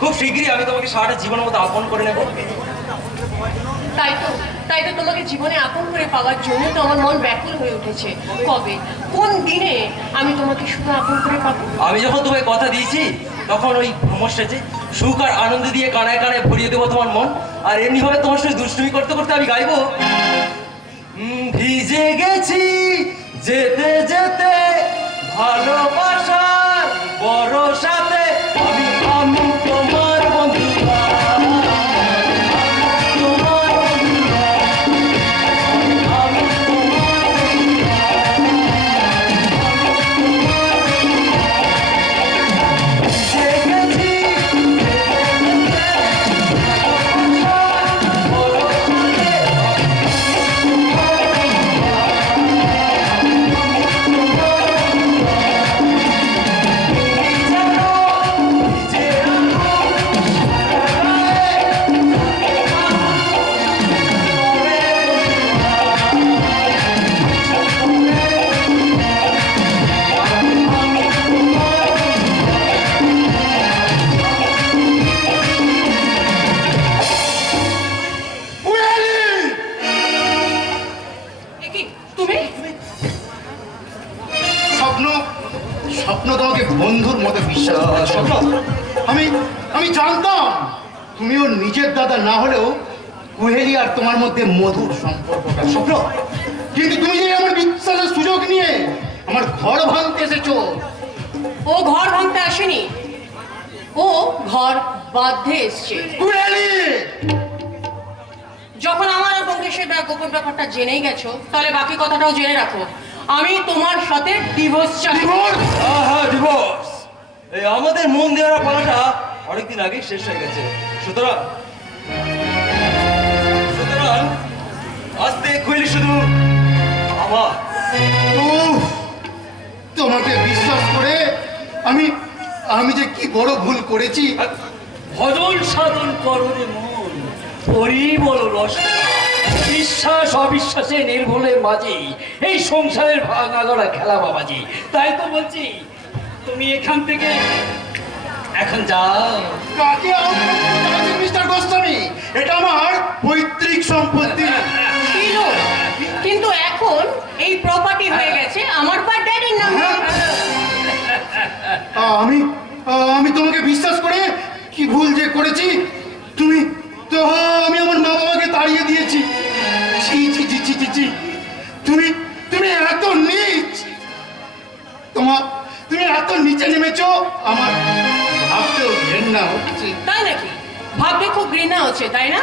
খুব শীঘ্রই আমি তোমাকে সারাটা জীবনের মতো আপন করে নেব। তাই তো তোমাকে জীবনে আপন করে পাওয়ার জন্য তো আমার মন ব্যাকুল হয়ে উঠেছে। কবে, কোন দিনে আমি তোমাকে শুধু আপন করে পাবো? আমি যখন তোমায় কথা দিয়েছি, তখন ওই ভ্রমর সেজে সুখ আর আনন্দ দিয়ে কানায় কানায় ভরিয়ে দেবো তোমার মন, আর এমনি ভাবে তোমার সাথে দুষ্টুমি করতে করতে আমি গাইবো, ভিজে গেছি যেতে যেতে ভালোবাসার বরসাতে, আমি আমি তোমার বন্ধু, স্বপ্ন তোমাকে বন্ধুর মতো বিশ্বাস করে। স্বপ্ন, আমি জানতাম তুমি ওর নিজের দাদা না হলেও কুহেলি আর তোমার মধ্যে মধুর সম্পর্কটা। স্বপ্ন, কিন্তু তুমি যে আমার বিশ্বাসের সুযোগ নিয়ে আমার ঘর ভাঙতে এসেছো। ও ঘর ভাঙতে আসেনি, ও ঘর বাঁধতে এসছে। কুহেলি, যখন আমার আর ব্যোমকেশের গোপন ব্যাপারটা জেনেই গেছো, তাহলে বাকি কথাটাও জেনে রাখো। আমি তোমার সাথে ডিভোর্স চাই। হ্যাঁ, ডিভোর্স। এই আমাদের মন দেওয়ার পালাটা অনেকদিন আগেই শেষ হয়ে গেছে। সুতরাং আস্তে কইলি শুধু আমার। উফ, তোমাকে বিশ্বাস করে আমি যে কি বড় ভুল করেছি। ভজন সাধন করো রে মন, হরি বল রসনা। বিশ্বাস অবিশ্বাসে নির্ভুলের মাঝে এই সংসারের ভাঙা গড়া খেলা বাবাজি। তাই তো বলছি, তুমি এখান থেকে এখন যাও। কাকে মিস্টার গোস্বামী, এটা আমার পৈতৃক সম্পত্তি। ছিল, কিন্তু এখন এই প্রপার্টি হয়ে গেছে আমার বা ড্যাডির নামে। আমি তোমাকে বিশ্বাস করে কি ভুল যে করেছি। আমি আমার মা বাবাকে তাড়িয়ে দিয়েছি। ছি ছি ছি ছি ছি ছি। তুমি এত নীচ, তুমি এত নিচে নেমেছো, আমার ভাবতেও ঘেন্না হচ্ছে। তাই নাকি? ভাবতে খুব ঘৃণা হচ্ছে, তাই না?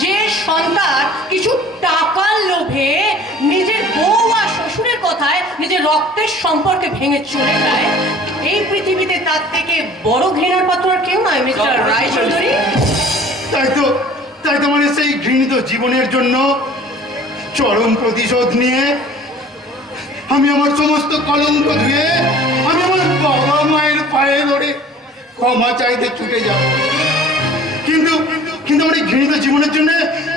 যে সন্তান কিছু টাকার লোভে নিজের বউ আর শ্বশুরের কথায় নিজের রক্তের সম্পর্কে ভেঙে চলে যায়, এই পৃথিবীতে তার থেকে বড় ঘৃণার পাত্র আর কেউ নয় মিস্টার রায়চৌধুরী। তাই তো মানে সেই ঘৃণিত জীবনের জন্য চরম প্রতিশোধ নিয়ে আমি আমার সমস্ত কলঙ্ক ধুয়ে আমি আমার বাবা মায়ের পায়ে ধরে ক্ষমা চাইতে ছুটে যাব। কিন্তু আমার এই ঘৃণিত জীবনের জন্য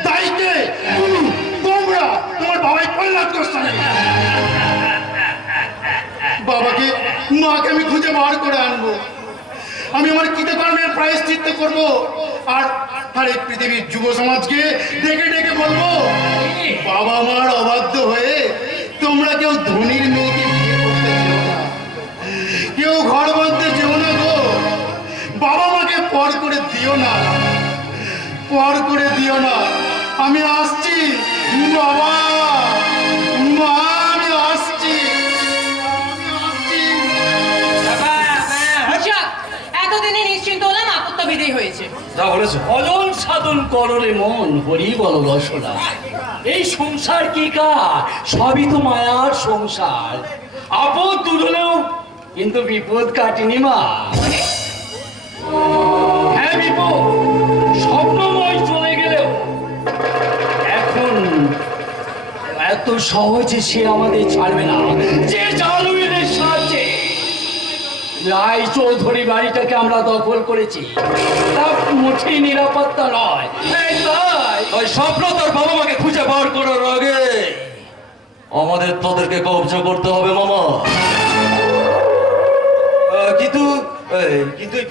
দায়ী কে? তোমরা, তোমার বাবাই প্রহ্লাদ গোস্বামী। বাবাকে মাকে আমি খুঁজে বার করে আনবো, আমি আমার কৃতকর্মের প্রায়শ্চিত্ত করবো, আর এই পৃথিবীর যুব সমাজকে ডেকে ডেকে বলবো, বাবা মার অবাধ্য হয়ে তোমরা কেউ ধনীর মেয়েকে বিয়ে করতে যেও না, কেউ ঘর বাঁধতে যেও না গো, বাবা মাকে পর করে দিও না, পর করে দিও না। আমি আসছি বাবা, মা, আমি আসছি। যাক, এতদিনে নিশ্চিন্ত হলাম, আপত্তি বিদেয় হয়েছে। যা বলেছো। ভজন সাধন করো রে মন, হরি বল রসনা। এই সংসার কি কার? সবই তো মায়ার সংসার। আপদ দূর হলেও কিন্তু বিপদ কাটেনি মা। হ্যাঁ, বিপদ স্বপ্নময় চলে গেলেও এখন এত সহজে সে আমাদের ছাড়বে না। যে জালুইনের সাহায্যে রায়চৌধুরী বাড়িটাকে আমরা দখল করেছি, তা মোটেই নিরাপত্তা নয়। ওই স্বপ্ন তোর বাবা মাকে খুঁজে বার করার আগে আমাদের তোদেরকে কবজা করতে হবে মামা। কিন্তু এই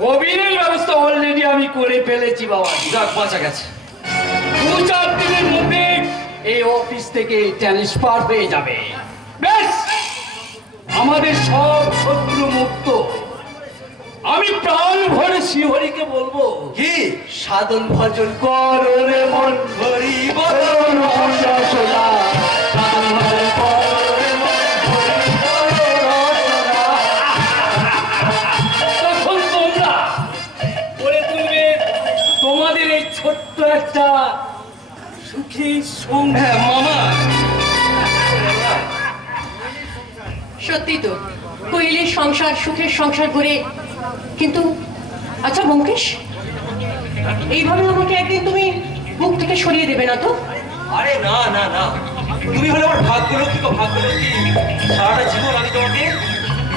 প্রবীণের ব্যবস্থা অলরেডি আমি করে ফেলেছি বাবা। যাক, বাঁচা গেছে। 2-4 দিনের মধ্যে এই অফিস থেকে ট্রান্সফার হয়ে যাবে। ব্যাস, আমাদের সব শত্রু মুক্ত। আমি প্রাণ ভরে শ্রীহরিকে বলবো, কি সাধন ভজন করো রে মন, হরি বল রসনা। সাধন ভজন করো রে মন, হরি বল রসনা। তখন তোমরা করে তুলবে তোমাদের এই ছোট্ট একটা সুখী সংসার। হ্যাঁ মামা, সত্যি তো, কোয়েলের সংসার সুখের সংসার করে। কিন্তু আচ্ছা ব্যোমকেশ, এইভাবে আমাকে একদিন তুমি বুক থেকে সরিয়ে দেবে না তো? আরে না না না, তুমি হলে আমার ভাগ্যলক্ষ্মী গো, ভাগ্যলক্ষ্মী। সারাটা জীবন আমি তোমাকে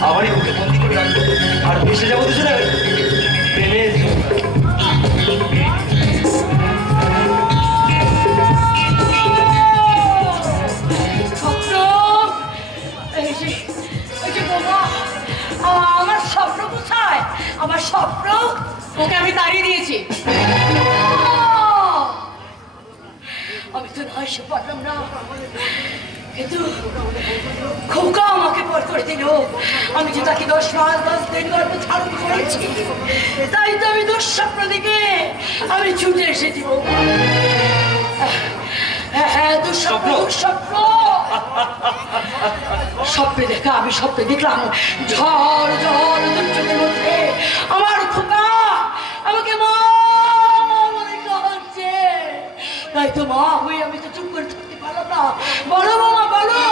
আমারই বুকে বন্দি করে রাখবো, আর ভেসে যাবো দুজনে প্রেমের স্বপ্ন, এই যে বাবা, আমার স্বপ্ন কোথায়? আমার স্বপ্ন ওকে আমি তাড়িয়ে দিয়েছি। আমি তো নয় সে পারলাম না, কিন্তু খোকা আমাকে পর করে দিল। আমি যে তাকে 10 মাস 10 দিন গর্ভে ধারণ করেছি, তাই তো আমি দুঃস্বপ্ন দিকে আমি ছুটে এসেছি বৌমা। হ্যাঁ, দুঃস্বপ্ন। স্বপ্নে দেখা, আমি স্বপ্নে দেখলাম ঝড় দুর্যোগের মধ্যে আমার খোকা আমাকে মা বলে ডাকছে। তো মা হয়ে আমি তো চুপ করে থাকতে পারলাম না। বলো বৌমা বলো,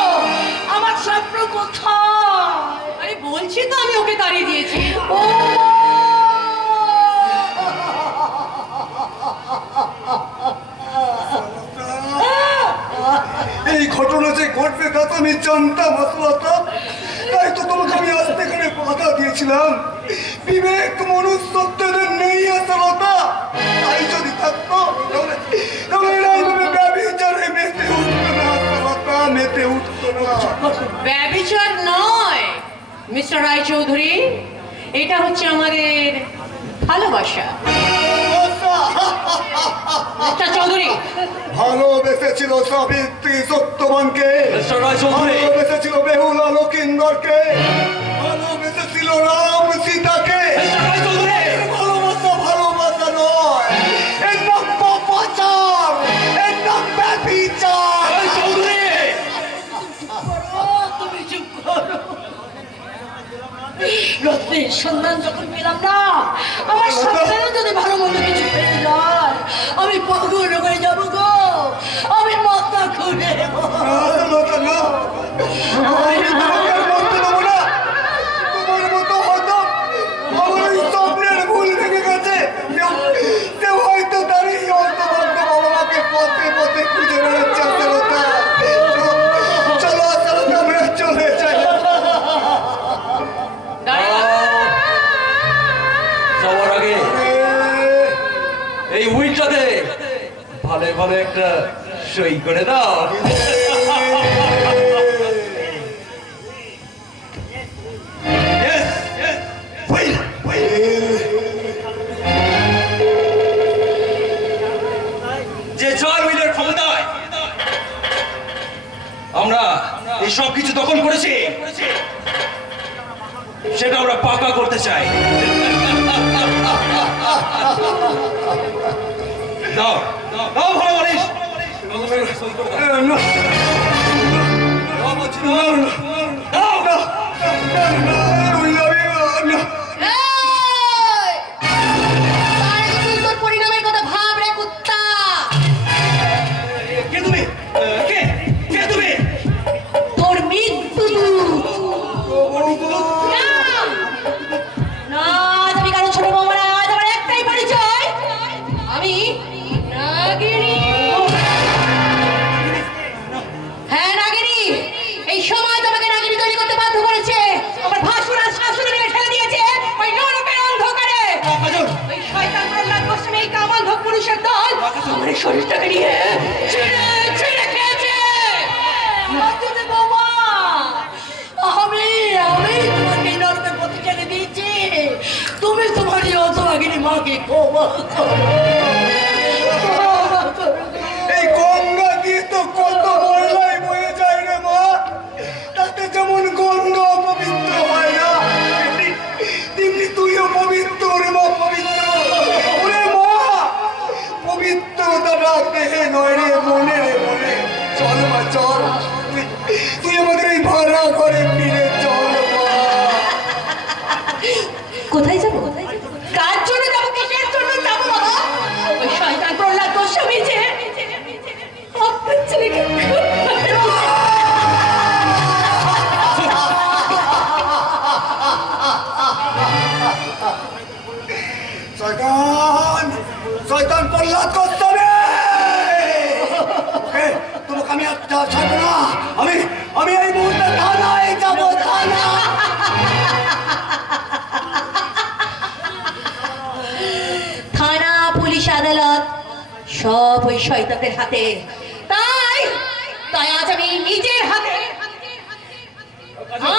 আমার স্বপ্ন কোথায়? আরে বলছি তো আমি ওকে তাড়িয়ে দিয়েছি। ও এই ঘটনা যে ঘটবে তা তো আমি জানতাম আত্মহত্যা, তাই তো তোমাকে আমি আসতে করে বাধা দিয়েছিলাম। বিবেক মনুষ্যত্বের নেই আত্মহত্যা, তাই যদি থাকতো তাহলে এইভাবে ব্যভিচারে মেতে উঠতো না আত্মহত্যা, মেতে উঠতো না। ব্যভিচার নয় মিস্টার রায়চৌধুরী, এটা হচ্ছে আমাদের ভালোবাসা। মিস্টার চৌধুরী, ভালোবেসেছিল সাবিত্রী সত্যবানকে, মিস্টার রায়চৌধুরী। ভালোবেসেছিল বেহুলা লক্ষিন্দরকে, ভালোবেসেছিল রাম সীতাকে। ভালোবাসা ভালোবাসা নয়, এর নাম পাপাচার, এর নাম ব্যভিচার। তুমি চুপ করো। রত্নের সন্ধান যখন পেলাম না, আমার সন্তানের যদি ভালো মন্দ কিছু পেয়ে যায়, আমি পাগল হয়ে যাবো গো, আমি মাথা ঘুরে যাবো। তোমার মতো হয়তো আমার ওই স্বপ্নের ভুল ভেঙে গেছে। কেউ হয়তো তারই অন্তর্ভুক্ত বাবা মাকে পথে পথে খুঁজে বেড়াচ্ছে। চলো চলো আমরা চলে যাই। যাওয়ার আগে এই উইলটাতে ভালো ভালো একটা সই করে দাও। Yes, yes, will, will. যে জয় উইলের ক্ষমতায় আমরা এই সব কিছু দখল করেছি, সেটা আমরা পাকা করতে চাই। দাও দাও ভালো বলিস। তোর পরিণামের কথা ভাব রে কুত্তা। কে তুমি? কে কে তুমি? তোর মৃত্যু না, তুমি কারণ ছোট বৌমা না, আজ আমার একটাই পরিচয়, আমি নাগিনী। হ্যাঁ নাগিনী, এই সমাজ আমাকে নাগিনী তৈরি করতে বাধ্য করেছে। আমার ভাসুর আর শাশুড়ি নিয়ে ঠেলে দিয়েছে ওই নরকের অন্ধকারে। ওই শয়তান প্রহ্লাদ গোস্বামী, এই কামান্ধক পুরুষের দল আমার এই শরীরটাকে নিয়ে ছিঁড়ে ছিঁড়ে খেয়েছে। মাতুদে বৌমা, আমি তোমাকে নরকের পথে ঠেলে দিয়েছি। তুমি তোমার এই অতভাগিনী মাকে ক্ষমা করো। ক্ষমা করো। এই গঙ্গা দিয়ে তো কত ময়লাই বয়ে যায় রে মা, তাতে যেমন গন্ধ পবিত্র হয় না, তেমনি তুইও পবিত্র রে মা, পবিত্র। ওরে মা, পবিত্রতা দেহে নয় রে মনে রে মনে। চল মা চল, তুই আমাদের এই ভাড়া ঘরে ফিরে চল মা। কোথায় যাবো? কার জন্য যাবো? কিসের জন্য যাবো বাবা? ওই শয়তান প্রহ্লাদ গোস্বামী যে আপনার ছেলেকে শয়তান, শয়তান প্রহ্লাদ গোস্বামী, তোমাকে আমি আর ছাড়বো না। আমি এই মুহূর্তে থানায় যাবো, থানা। থানা, পুলিশ, আদালত সব ওই শয়তানদের হাতে। তাই তাই আজ আমি নিজের হাতে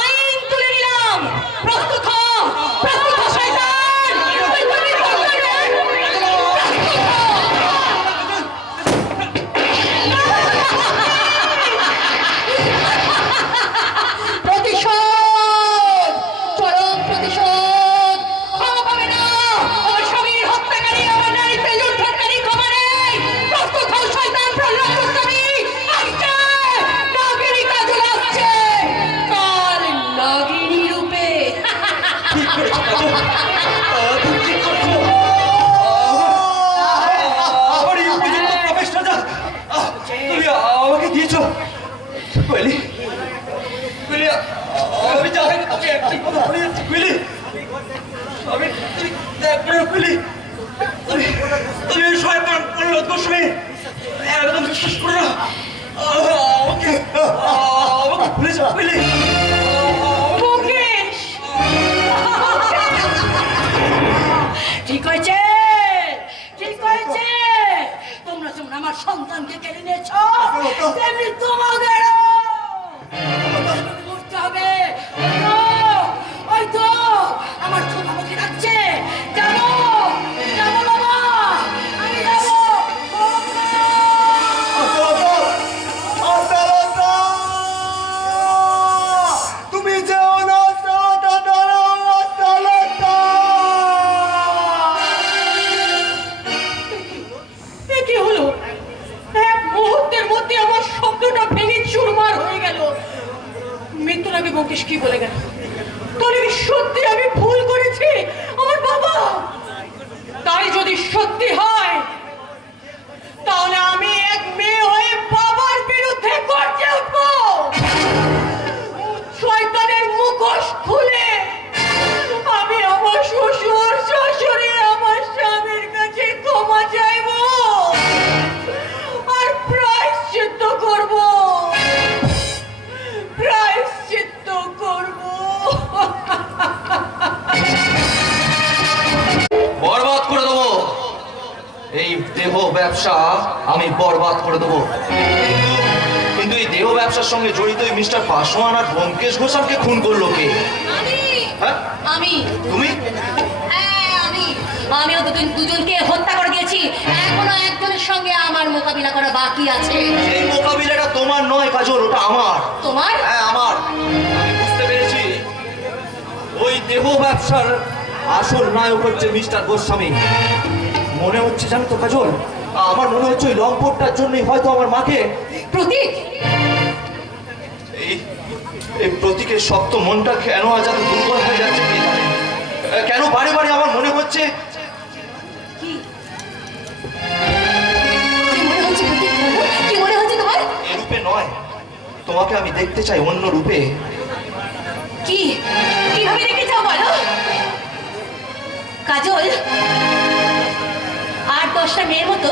আইন তুলে নিলাম। প্রস্তুত হ, প্রস্তুত হ শয়তান। তুই বলি করবে রে। প্রতিশোধ, চরম প্রতিশোধ। ক্ষমা পাবে না আমার স্বামীর হত্যাকারী, আমার নারীতে লুণ্ঠনকারী ক্ষমা নেই। প্রস্তুত হও শয়তান প্রহ্লাদ গোস্বামী। আসছে নাগিনী কাজল, আসছে কাল নাগিনী রূপে। বিশ্বনাথ গোস্বামী একদম বিশ্বাস করো না, আমাকে ভুলে যাও বুঝলি? মুকেশ, ঠিক হয়েছে, ঠিক হয়েছে। তোমরা তোমরা আমার সন্তানকে কেড়ে নিয়েছ, তেমনি তোমাদেরও বুঝতে হবে। ওই তো আমার খুব আমাকে ডাকছে, যাবো যাবো বাবা, আমি যাবো। আশালতা, তুমি যেও না, আশালতা, দাঁড়াও, আশালতা। এ কি হলো? এক মুহূর্তের মধ্যে আমার স্বপ্নটা ভেঙে চুরমার হয়ে গেল। মৃত্যুর আগে মুকেশ কি বলে গেল? তাহলে কি সত্যি আমি ভুল করেছি? আমার বাবা, তাই যদি সত্যি হয় তাহলে আমি এক মেয়ে হয়ে বাবার বিরুদ্ধে গর্জে উঠবো। শয়তানের মুখোশ খুলে আমি আমার শ্বশুর শাশুড়ি আমার স্বামীর কাছে ক্ষমা চাইবো আর প্রায়শ্চিত্ত করব, প্রায়শ্চিত্ত করব। বরবাদ করে দেবো এই দেহ ব্যবসা, আমি বরবাদ করে দেবো। কিন্তু এই দেহ ব্যবসার সঙ্গে জড়িত এই মিস্টার পাসওয়ান আর ব্যোমকেশ ঘোষালকে খুন করলো কে? হ্যাঁ, আমি তুমি? হ্যাঁ আমিও দুজনকে হত্যা করে দিয়েছি। এখনো একজনের সঙ্গে আমার মোকাবিলা করা বাকি আছে। এই মোকাবিলাটা তোমার নয় কাজল, ওটা আমার। তোমার? হ্যাঁ আমার। আমি বুঝতে পেরেছি ওই দেহ ব্যবসার আসল নায়ক হচ্ছে মিস্টার গোস্বামী। মনে হচ্ছে জানো তো কাজল, আমার মনে হচ্ছে ওই লম্পটটার জন্যই হয়তো আমার মাকে প্রতীক, এই এই প্রতীকের শক্ত মনটা কেন আজ এত দুর্বল হয়ে যাচ্ছে কে জানে? কেন বারে বারে আমার মনে হচ্ছে কি কি মনে হচ্ছে প্রতীক? বলো, কি মনে হচ্ছে তোমার? এ রূপে নয়, তোমাকে আমি দেখতে চাই অন্য রূপে। কি কিভাবে রেখে যাও বলো? কাজল আর 10টা মেয়ের মতো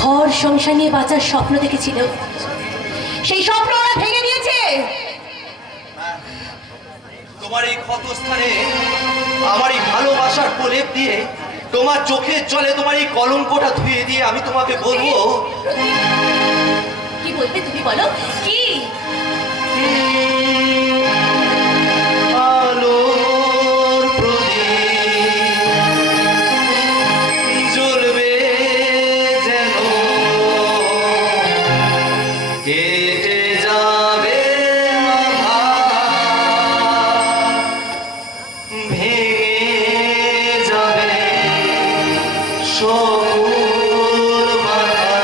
ঘর সংসার নিয়ে বাঁচার স্বপ্ন দেখেছিল, সেই স্বপ্ন ওরা ভেঙে দিয়েছে। তোমার এই ক্ষতস্থানে আমার এই ভালোবাসার প্রলেপ দিয়ে, তোমার চোখের জলে তোমার এই কলঙ্কটা ধুয়ে দিয়ে আমি তোমাকে বলবো, কি বলবে তুমি? বলো কি? আলোর প্রদীপ জ্বলবে যেন, কেটে যাবে আঁধার, ভেঙে যাবে সকল বাধা,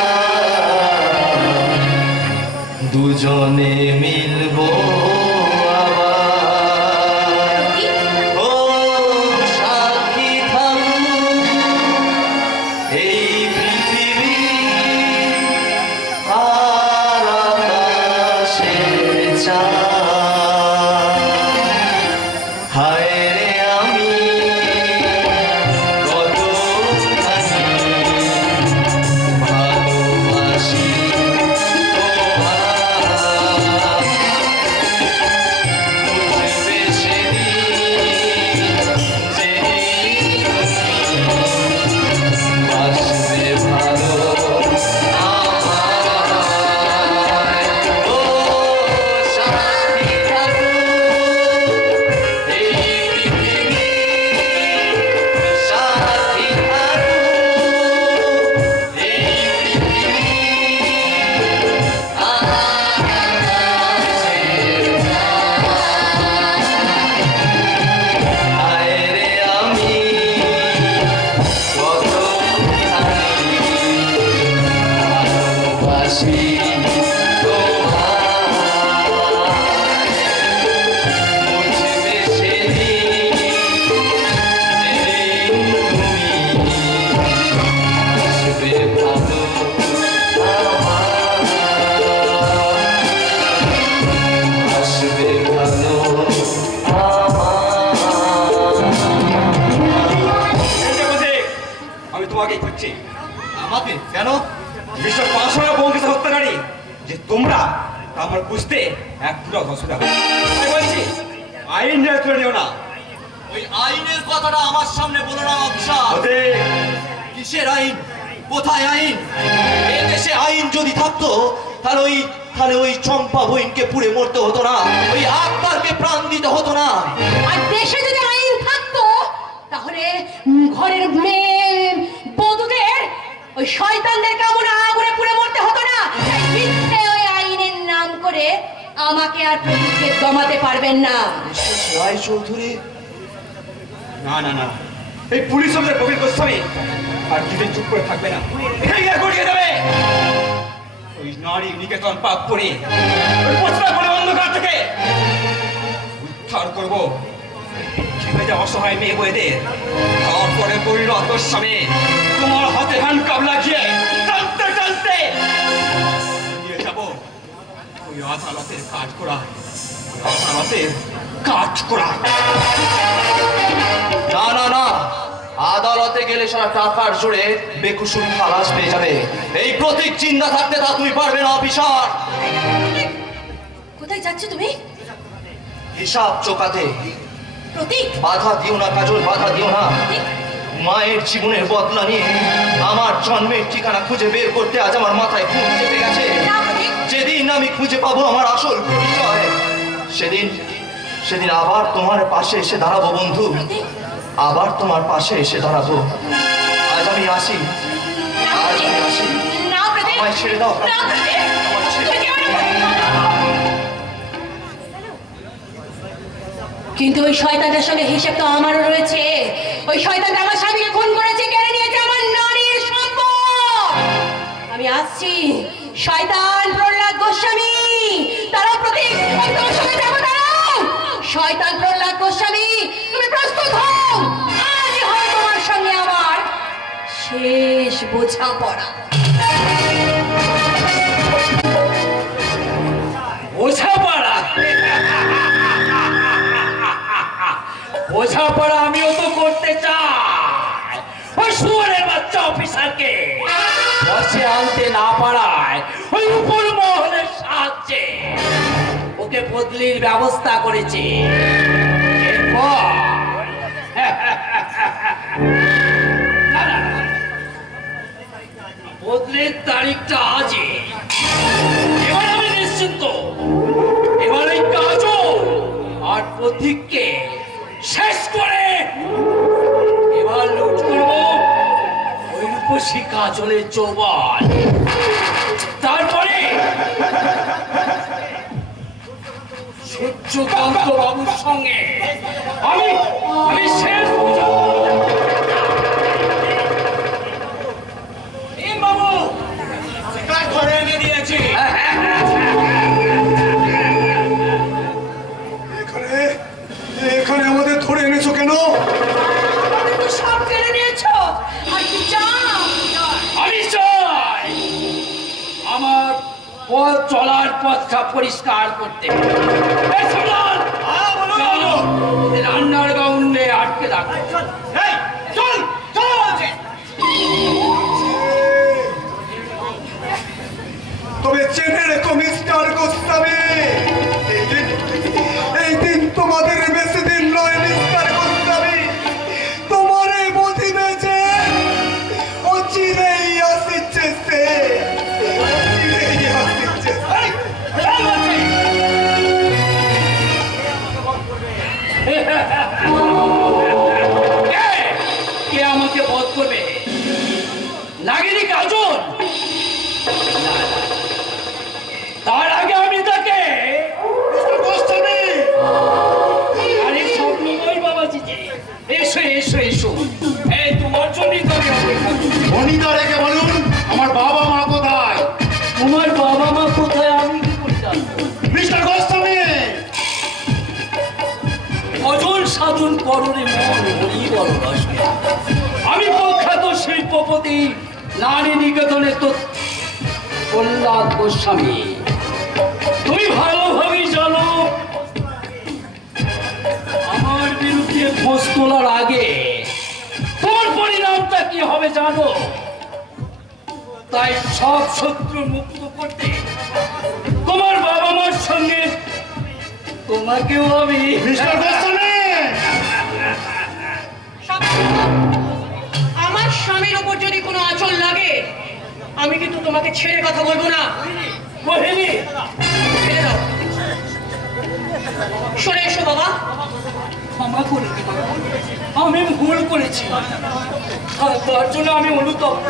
দুজনে মিলবো আবার। ও সাক্ষী থাকুক এই পৃথিবী আর আকাশের চাঁদ। হায় রে আমি কতখানি ভালোবাসি আমাকে কেন? মিস্টার পাঁচশোরা বঙ্কিত হত্যাকারী যে তোমরা তা আমার বুঝতে এক পুরো অসুবিধা হয়। তাই বলছি আইন নিয়ে তুলে নিও না। ওই আইনের কথাটা আমার সামনে বলো না অফিসার। ওতে কিসের আইন? কোথায় আইন? এ দেশে আইন যদি থাকতো তাহলে ওই চম্পা বইনকে পুড়ে মরতে হতো না, ওই আক্তারকে প্রাণ দিতে হতো না। আর দেশে যদি আইন থাকতো তাহলে ঘরের মেয়ে বধূদের ওই শয়তানদের কেমন আগুনে পুড়ে মরতে হতো না। তাই মিথ্যে ওই আইনের নাম করে আমাকে আর প্রদীপকে দমাতে পারবেন না। রায় চৌধুরী, না না না, এই পুলিশ অফিসার কবির গোস্বামী আর কিছুদিন চুপ করে থাকবে না, ভেঙে গড়িয়ে দেবে। ওই নারী নিকেতন পাপ করে ওই পচরা করে অন্ধকার থেকে উদ্ধার করবো খেপে যাওয়া অসহায় মেয়ে বইদের। তারপরে পরিণত গোস্বামী তোমার হাতে হ্যান্ডকাপ লাগিয়ে টানতে টানতে নিয়ে যাবো ওই আদালতের কাজ করা, আদালতের কাজ করা। না না না, আদালতে গেলে সারা টাকার জোরে বেকুসুর খালাস পেয়ে যাবে। এই প্রতীক চিন্তা থাকতে তা তুমি পারবে না অফিসার। কোথায় যাচ্ছ তুমি? হিসাব চোকাতে। প্রতীক, বাধা দিও না কাজল, বাধা দিও না। মায়ের জীবনের বদলা নিয়ে আমার জন্মের ঠিকানা খুঁজে বের করতে আজ আমার মাথায় খুন চেপে গেছে। যেদিন আমি খুঁজে পাবো আমার আসল পরিচয়, সেদিন আবার তোমার পাশে এসে দাঁড়াবো বন্ধু, আবার তোমার পাশে এসে দাঁড়াবো। আজ আমি আসি, আজ আমি আসি। না প্রতীক, আমায় ছেড়ে দাও। না প্রতীক, আমায় ছেড়ে তুমি দাও। কেমন? কিন্তু ওই শয়তানটার সঙ্গে হিসেব তো আমারও রয়েছে। ওই শয়তানটা আমার স্বামীকে খুন করেছে, কেড়ে নিয়েছে আমার নারীর সম্পদ। আমি আসছি, শয়তান প্রহ্লাদ গোস্বামী, দাঁড়াও প্রতীক, আমি তোমার সঙ্গে যাবো, দাঁড়াও। শয়তান প্রহ্লাদ গোস্বামী, তুমি প্রস্তুত হও, আজই হয় তোমার সঙ্গে আমার শেষ বোঝাপড়া। বোঝাপড়া বোঝাপড়া আমিও তো করতে চাই। ওই শুয়ারের বাচ্চা অফিসারকে বসে আনতে না পারায় ওই উপর মহলের সাহায্যে ওকে বদলির ব্যবস্থা করেছে। এরপর না, না, না, বদলির তারিখটা আজই। এবার আমি নিশ্চিন্ত, এবার এই কাজল আর প্রতীককে শেষ করে এবার লুট করবো ওই রূপসী কাজলের যৌবন। তারপরে সূর্যকান্ত বাবুর সঙ্গে আমি শেষ বাবু শিকার ধরে এনে দিয়েছি। এখানে আমাদের ধরে এনেছো কেন? আমাদের তো সব কেড়ে নিয়েছো, আর কি চাও? আমি চাই আমার পথ চলার পথটা পরিষ্কার করতে। এই সামলান! চলো, এদের আন্ডারগ্রাউন্ডে আটকে রাখো। এই, চল চল বলছি। তবে চেনে রেখো মিস্টার গোস্বামী, এই দিন তোমাদের বেশি দিন নয় মিস্টার গোস্বামী। তোমার এই বুঝিবে যে অচিরেই আসিছে সে, অচিরেই আসিছে সে। চল বলছি। কে আমাকে বধ করবে? নাগিনী কাজল? না, না। তার আগে আমি তাকে আরে স্বপ্নময় বাবাজি যে, এসো এসো এসো, এই তোমার জন্যই তো আমি অপেক্ষা করছি। অনিতা রেখে বলুন আমার বাবা মা কোথায়? তোমার বাবা মা কোথায় আমি কি করে জানবো? মিস্টার গোস্বামী, ভজন সাধন করণে মন হরি বল রসে। আমি প্রখ্যাত শিল্পপতি নারী নিকেতনের তো প্রহ্লাদ গোস্বামী। তুমি ভালোভাবেই জানো আমার বিরুদ্ধে খোঁজ তোলার আগে তোর পরিণামটা কি হবে জানো? তাই সব শত্রু মুক্ত করতে তোমার বাবা মার সঙ্গে তোমাকেও আমি মিস্টার গোস্বামী আমার স্বামীর উপর যদি কোনো আঁচল লাগে আমি কিন্তু তোমাকে ছেড়ে কথা বলবো না। কোহেলি, ফেলে দাও। সরে এসো বাবা। ক্ষমা করে দে বাবা। আমি ভুল করেছি আর তার জন্য আমি অনুতপ্ত।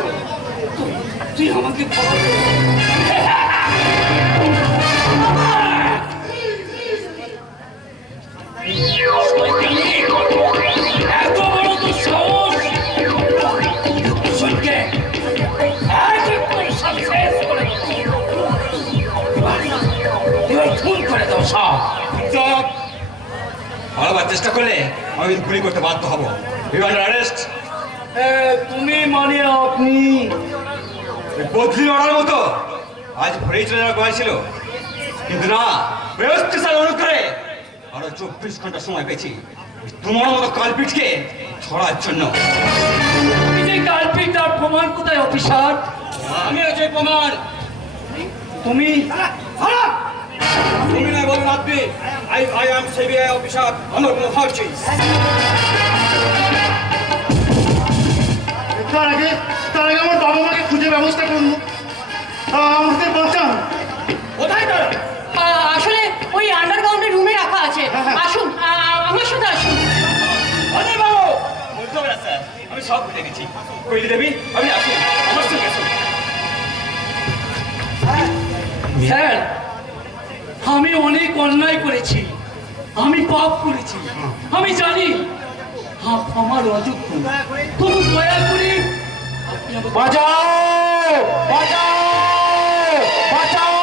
তুই আমাকে ক্ষমা করে দে। এত বড় তো সাহস! শুনকে এক এক করে সব শেষ করে দেবো। এবার খুন করে দাও সব। চুপ! পালাবার চেষ্টা করলে আমি গুলি করতে বাধ্য হব। You under arrest. তুমি মানে আপনি? বদলি মারার মতো আজ ভোরেই চলে যাওয়ার কথা ছিল, কিন্তু না, ব্যবস্থা অনুসারে আরো 24 ঘন্টা সময় পেয়েছি তোমার মতো কালপিটকে ছড়ার জন্য। এই যে কালপিট তার প্রমাণ কোথায় অফিসার? আমি আছি প্রমাণ। তুমি তুমি না বলুন আপনি। আই এম সিবিআই অফিসার অমর মুখার্জি। তার আগে আমার বাবা মাকে খুঁজে ব্যবস্থা করবো। আমাদের বাঁচান। কোথায় তারা? আসলে ওই আন্ডারগ্রাউন্ডের রুমে রাখা আছে। আসুন, আমার সাথে আসুন। অজয় বাবু! বলতে হবে না স্যার, আমি সব ভুলে গেছি। কৈলি দেবী, আপনি আসুন, আমার সঙ্গে আসুন। স্যার, আমি অনেক অন্যায় করেছি, আমি পাপ করেছি, আমি জানি আমার অযোগ্য। তবু দয়া করে আপনি আমাকে বাঁচাও! বাঁচাও! বাঁচাও!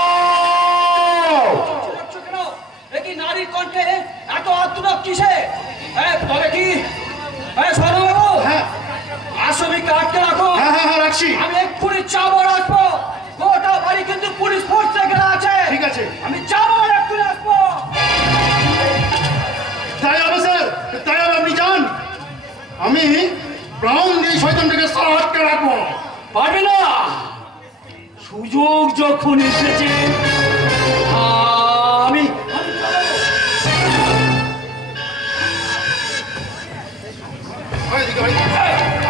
কি নারীর কণ্ঠে এত আত্মনাদ কিসে? তবে কি সরবাবু, হ্যাঁ আসামিকে আটকে রাখো। হ্যাঁ হ্যাঁ হ্যাঁ রাখছি। আমি এক্ষুনি যাবো আর আসবো। গোটা বাড়ি কিন্তু পুলিশ ফোর্স এখানে আছে। ঠিক আছে। আমি যাবো আর এক্ষুনি আসবো। তাই হবে স্যার, তাই হবে, আপনি যান। আমি প্রাণ দিয়ে শয়তানটাকে সারা আটকে রাখবো। পারবে না। সুযোগ যখন এসেছে আমি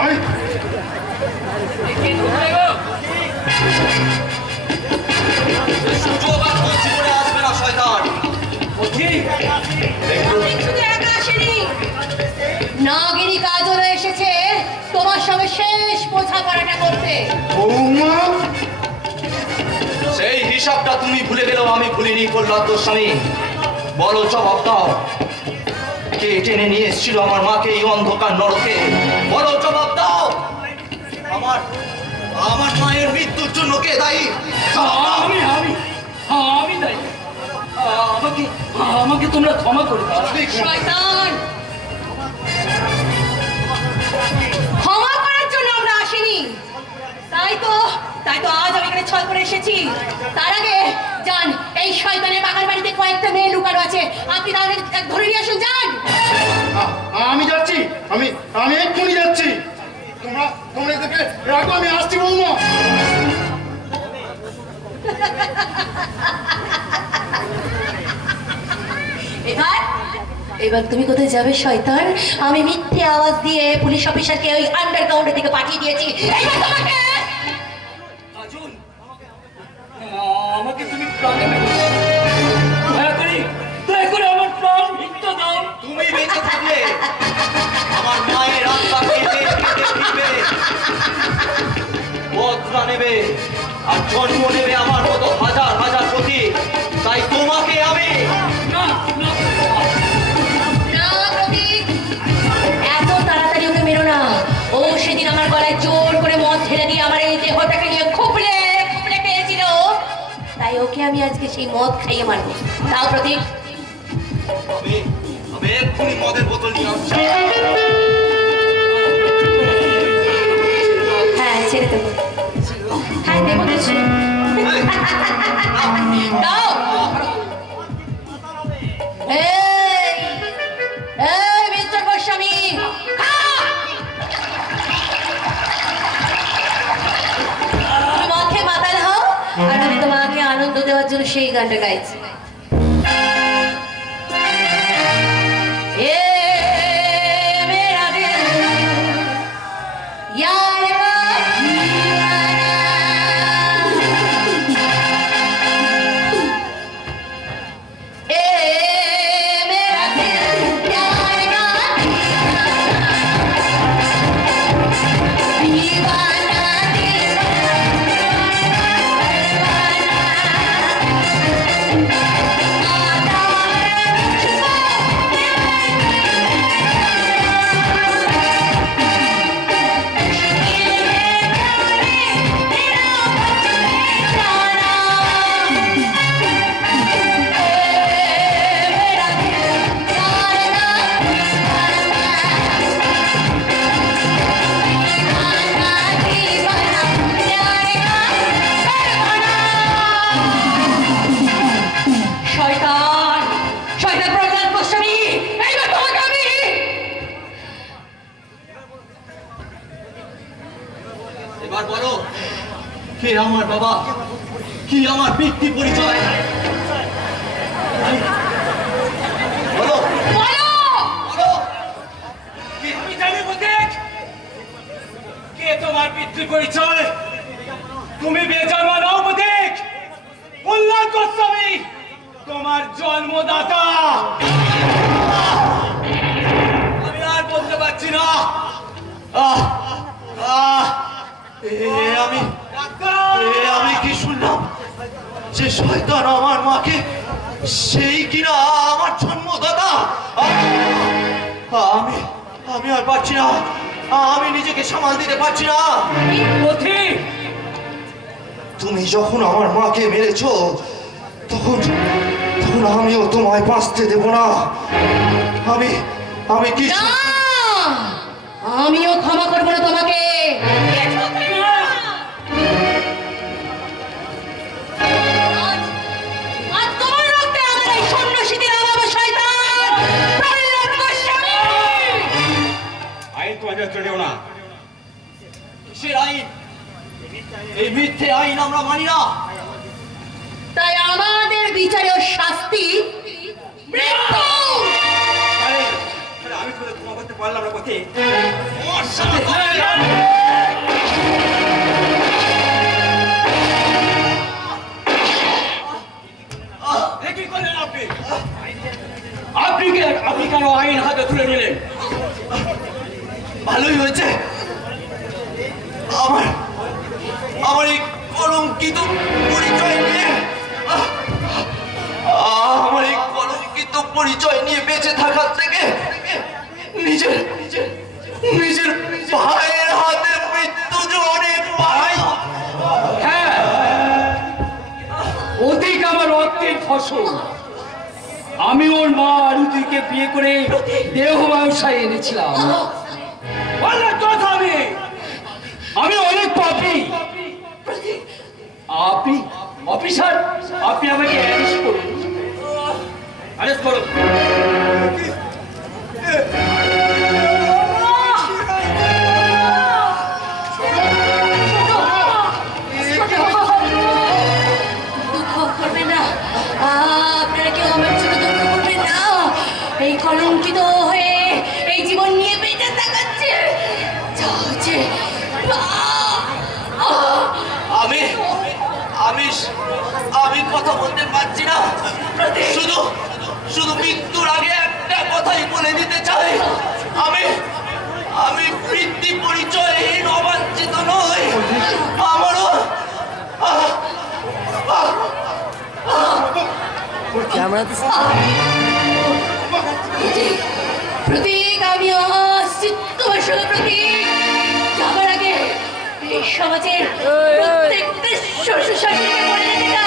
আমি সুযোগ আর তোর জীবনে আসবে না শয়তান। শুধু একা আসেনি, নাগিনী কাজলও এসেছে তোমার সঙ্গে শেষ বোঝাপড়াটা করতে। বৌমা, সেই হিসাবটা তুমি ভুলে গেলেও আমি ভুলিনি প্রহ্লাদ গোস্বামী। বলো, জবাব দাও। কে টেনে নিয়ে এসেছিল আমার মাকে এই অন্ধকার নরকে? বলো, জবাব দাও। আমার মায়ের মৃত্যুর জন্য কে দায়ী? আমি আমি আমি দায়ী। আমাকে আমাকে তোমরা ক্ষমা করে দাও। শয়তান, ক্ষমা করার জন্য আমরা আসিনি। তাই তো আজ আমি এখানে ছল করে এসেছি। তার আগে যান, এই শয়তানের বাগান বাড়িতে কয়েকটা মেয়ে লুকানো আছে, আপনি তাদের ধরে নিয়ে আসুন। যান। আমি যাচ্ছি, আমি এক্ষুনি যাচ্ছি। তোমরা এদেরকে রাখো, আমি আসছি বৌমা। এবার তুমি কোথায় যাবে শয়তান? আমি মিথ্যে আওয়াজ দিয়ে পুলিশ অফিসারকে ওই আন্ডারগ্রাউন্ডের দিকে পাঠিয়ে দিয়েছি। এইবার তোমাকে কাজল, আমাকে তুমি প্রাণে মেরে দাও। দয়া করে আমার প্রাণ ভিক্ষা দাও। তুমি বেঁচে থাকলে আমার মায়ের আত্মা কেঁদে কেঁদে ফিরবে, বদলা নেবে, আর জন্ম নেবে আমার মতো হাজার হাজার প্রতি। তাই তোমাকে আমি না না, না প্রতীক, এত তাড়াতাড়ি ওকে মেরো না। ও সেদিন আমার গলায় জোর করে মদ ঢেলে দিয়ে আমার এই দেহটাকে নিয়ে খুবলে খুবলে পেয়েছিল, তাই ওকে আমি আজকে সেই মদ খাইয়ে মারবো। তাও প্রতীক, আমি এক্ষুনি মদের বোতল নিয়ে আসছি। হ্যাঁ ছেড়ে দেবো। হ্যাঁ দেবো কিছু। দাও। এই মিস্টার গোস্বামী, তুমি মদ জন্য সেই গানটা গাইছি। এ মেরা দিল यार का दीवाना, ए मेरा दिल यार का दीवाना, শয়তান শয়তান প্রহ্লাদ গোস্বামী, এইবার তোমাকে আমি এবার বলো, কে আমার বাবা, কি আমার ব্যক্তি পরিচয়? বলো বলো। বলো। আমি জানি প্রতীক, কে তোমার পিতৃ পরিচয়? তুমি বেজন্মা নও প্রতীক, প্রহ্লাদ গোস্বামী তোমার জন্মদাতা। আমি আর বলতে পারছি না। আহ আহ আমি কি শুনলাম যে শয়তান আমার মাকে, সেই কিনা আমার জন্মদাতা? আমি আমি আর পারছি না, আমি নিজেকে সামাল দিতে পারছি না। পথিক, তুমি যখন আমার মাকে মেরেছো, তখন তখন আমিও তোমায় বাঁচতে দেব না। আমি কি না, আমিও ক্ষমা করবো না তোমাকে। আজ তোমার রক্তে আমার এই সন্ন্যাসীতে নামাবো শয়তান প্রহ্লাদ গোস্বামী। আইন তোমাদের চলেও না। কিসের আইন? এই মিথ্যে আইন আমরা মানি না। তাই আমাদের বিচারের শাস্তি মৃত্যু। আরে আমি তোমাদের ক্ষমা করতে পারলাম না পথিক। ওর সাথে কি করলেন আপনি? আপনি কেন আইন হাতে তুলে নিলেন? ভালোই হয়েছে, আমার আমার এই কলঙ্কিত পরিচয় নিয়ে আমার এই কলঙ্কিত পরিচয় নিয়ে বেঁচে থাকার থেকে নিজের নিজের ভাইয়ের হাতে মৃত্যু জোরে পাই। হ্যাঁ, অধিক আমার রক্তের ফসল। আমি ওর মা আরুতিকে বিয়ে করে দেহ ব্যবসায় এনেছিলাম। আমি অনেক পাপী। আপনি অফিসার, আপনি আমাকে অ্যারেস্ট করুন। অ্যারেস্ট করুন। দুঃখ করবে না, আপনারা কেউ আমার জন্য দুঃখ করবেন না। এই কলঙ্কিত হয়ে এই জীবন নিয়ে বেঁচে থাকাচ্ছে আমি আমি আমি কথা বলতে পারছি না। শুধু মৃত্যুর আগে একটা কথাই বলে দিতে চাই, আমি বৃত্তি পরিচয়হীন অবাঞ্ছিত নই। আমারও প্রতীক, আমি অস্তিত্ব প্রতীক যাবার আগে এই সমাজের প্রত্যেকটা শ্বশুর শাশুড়িকে বলে দিতে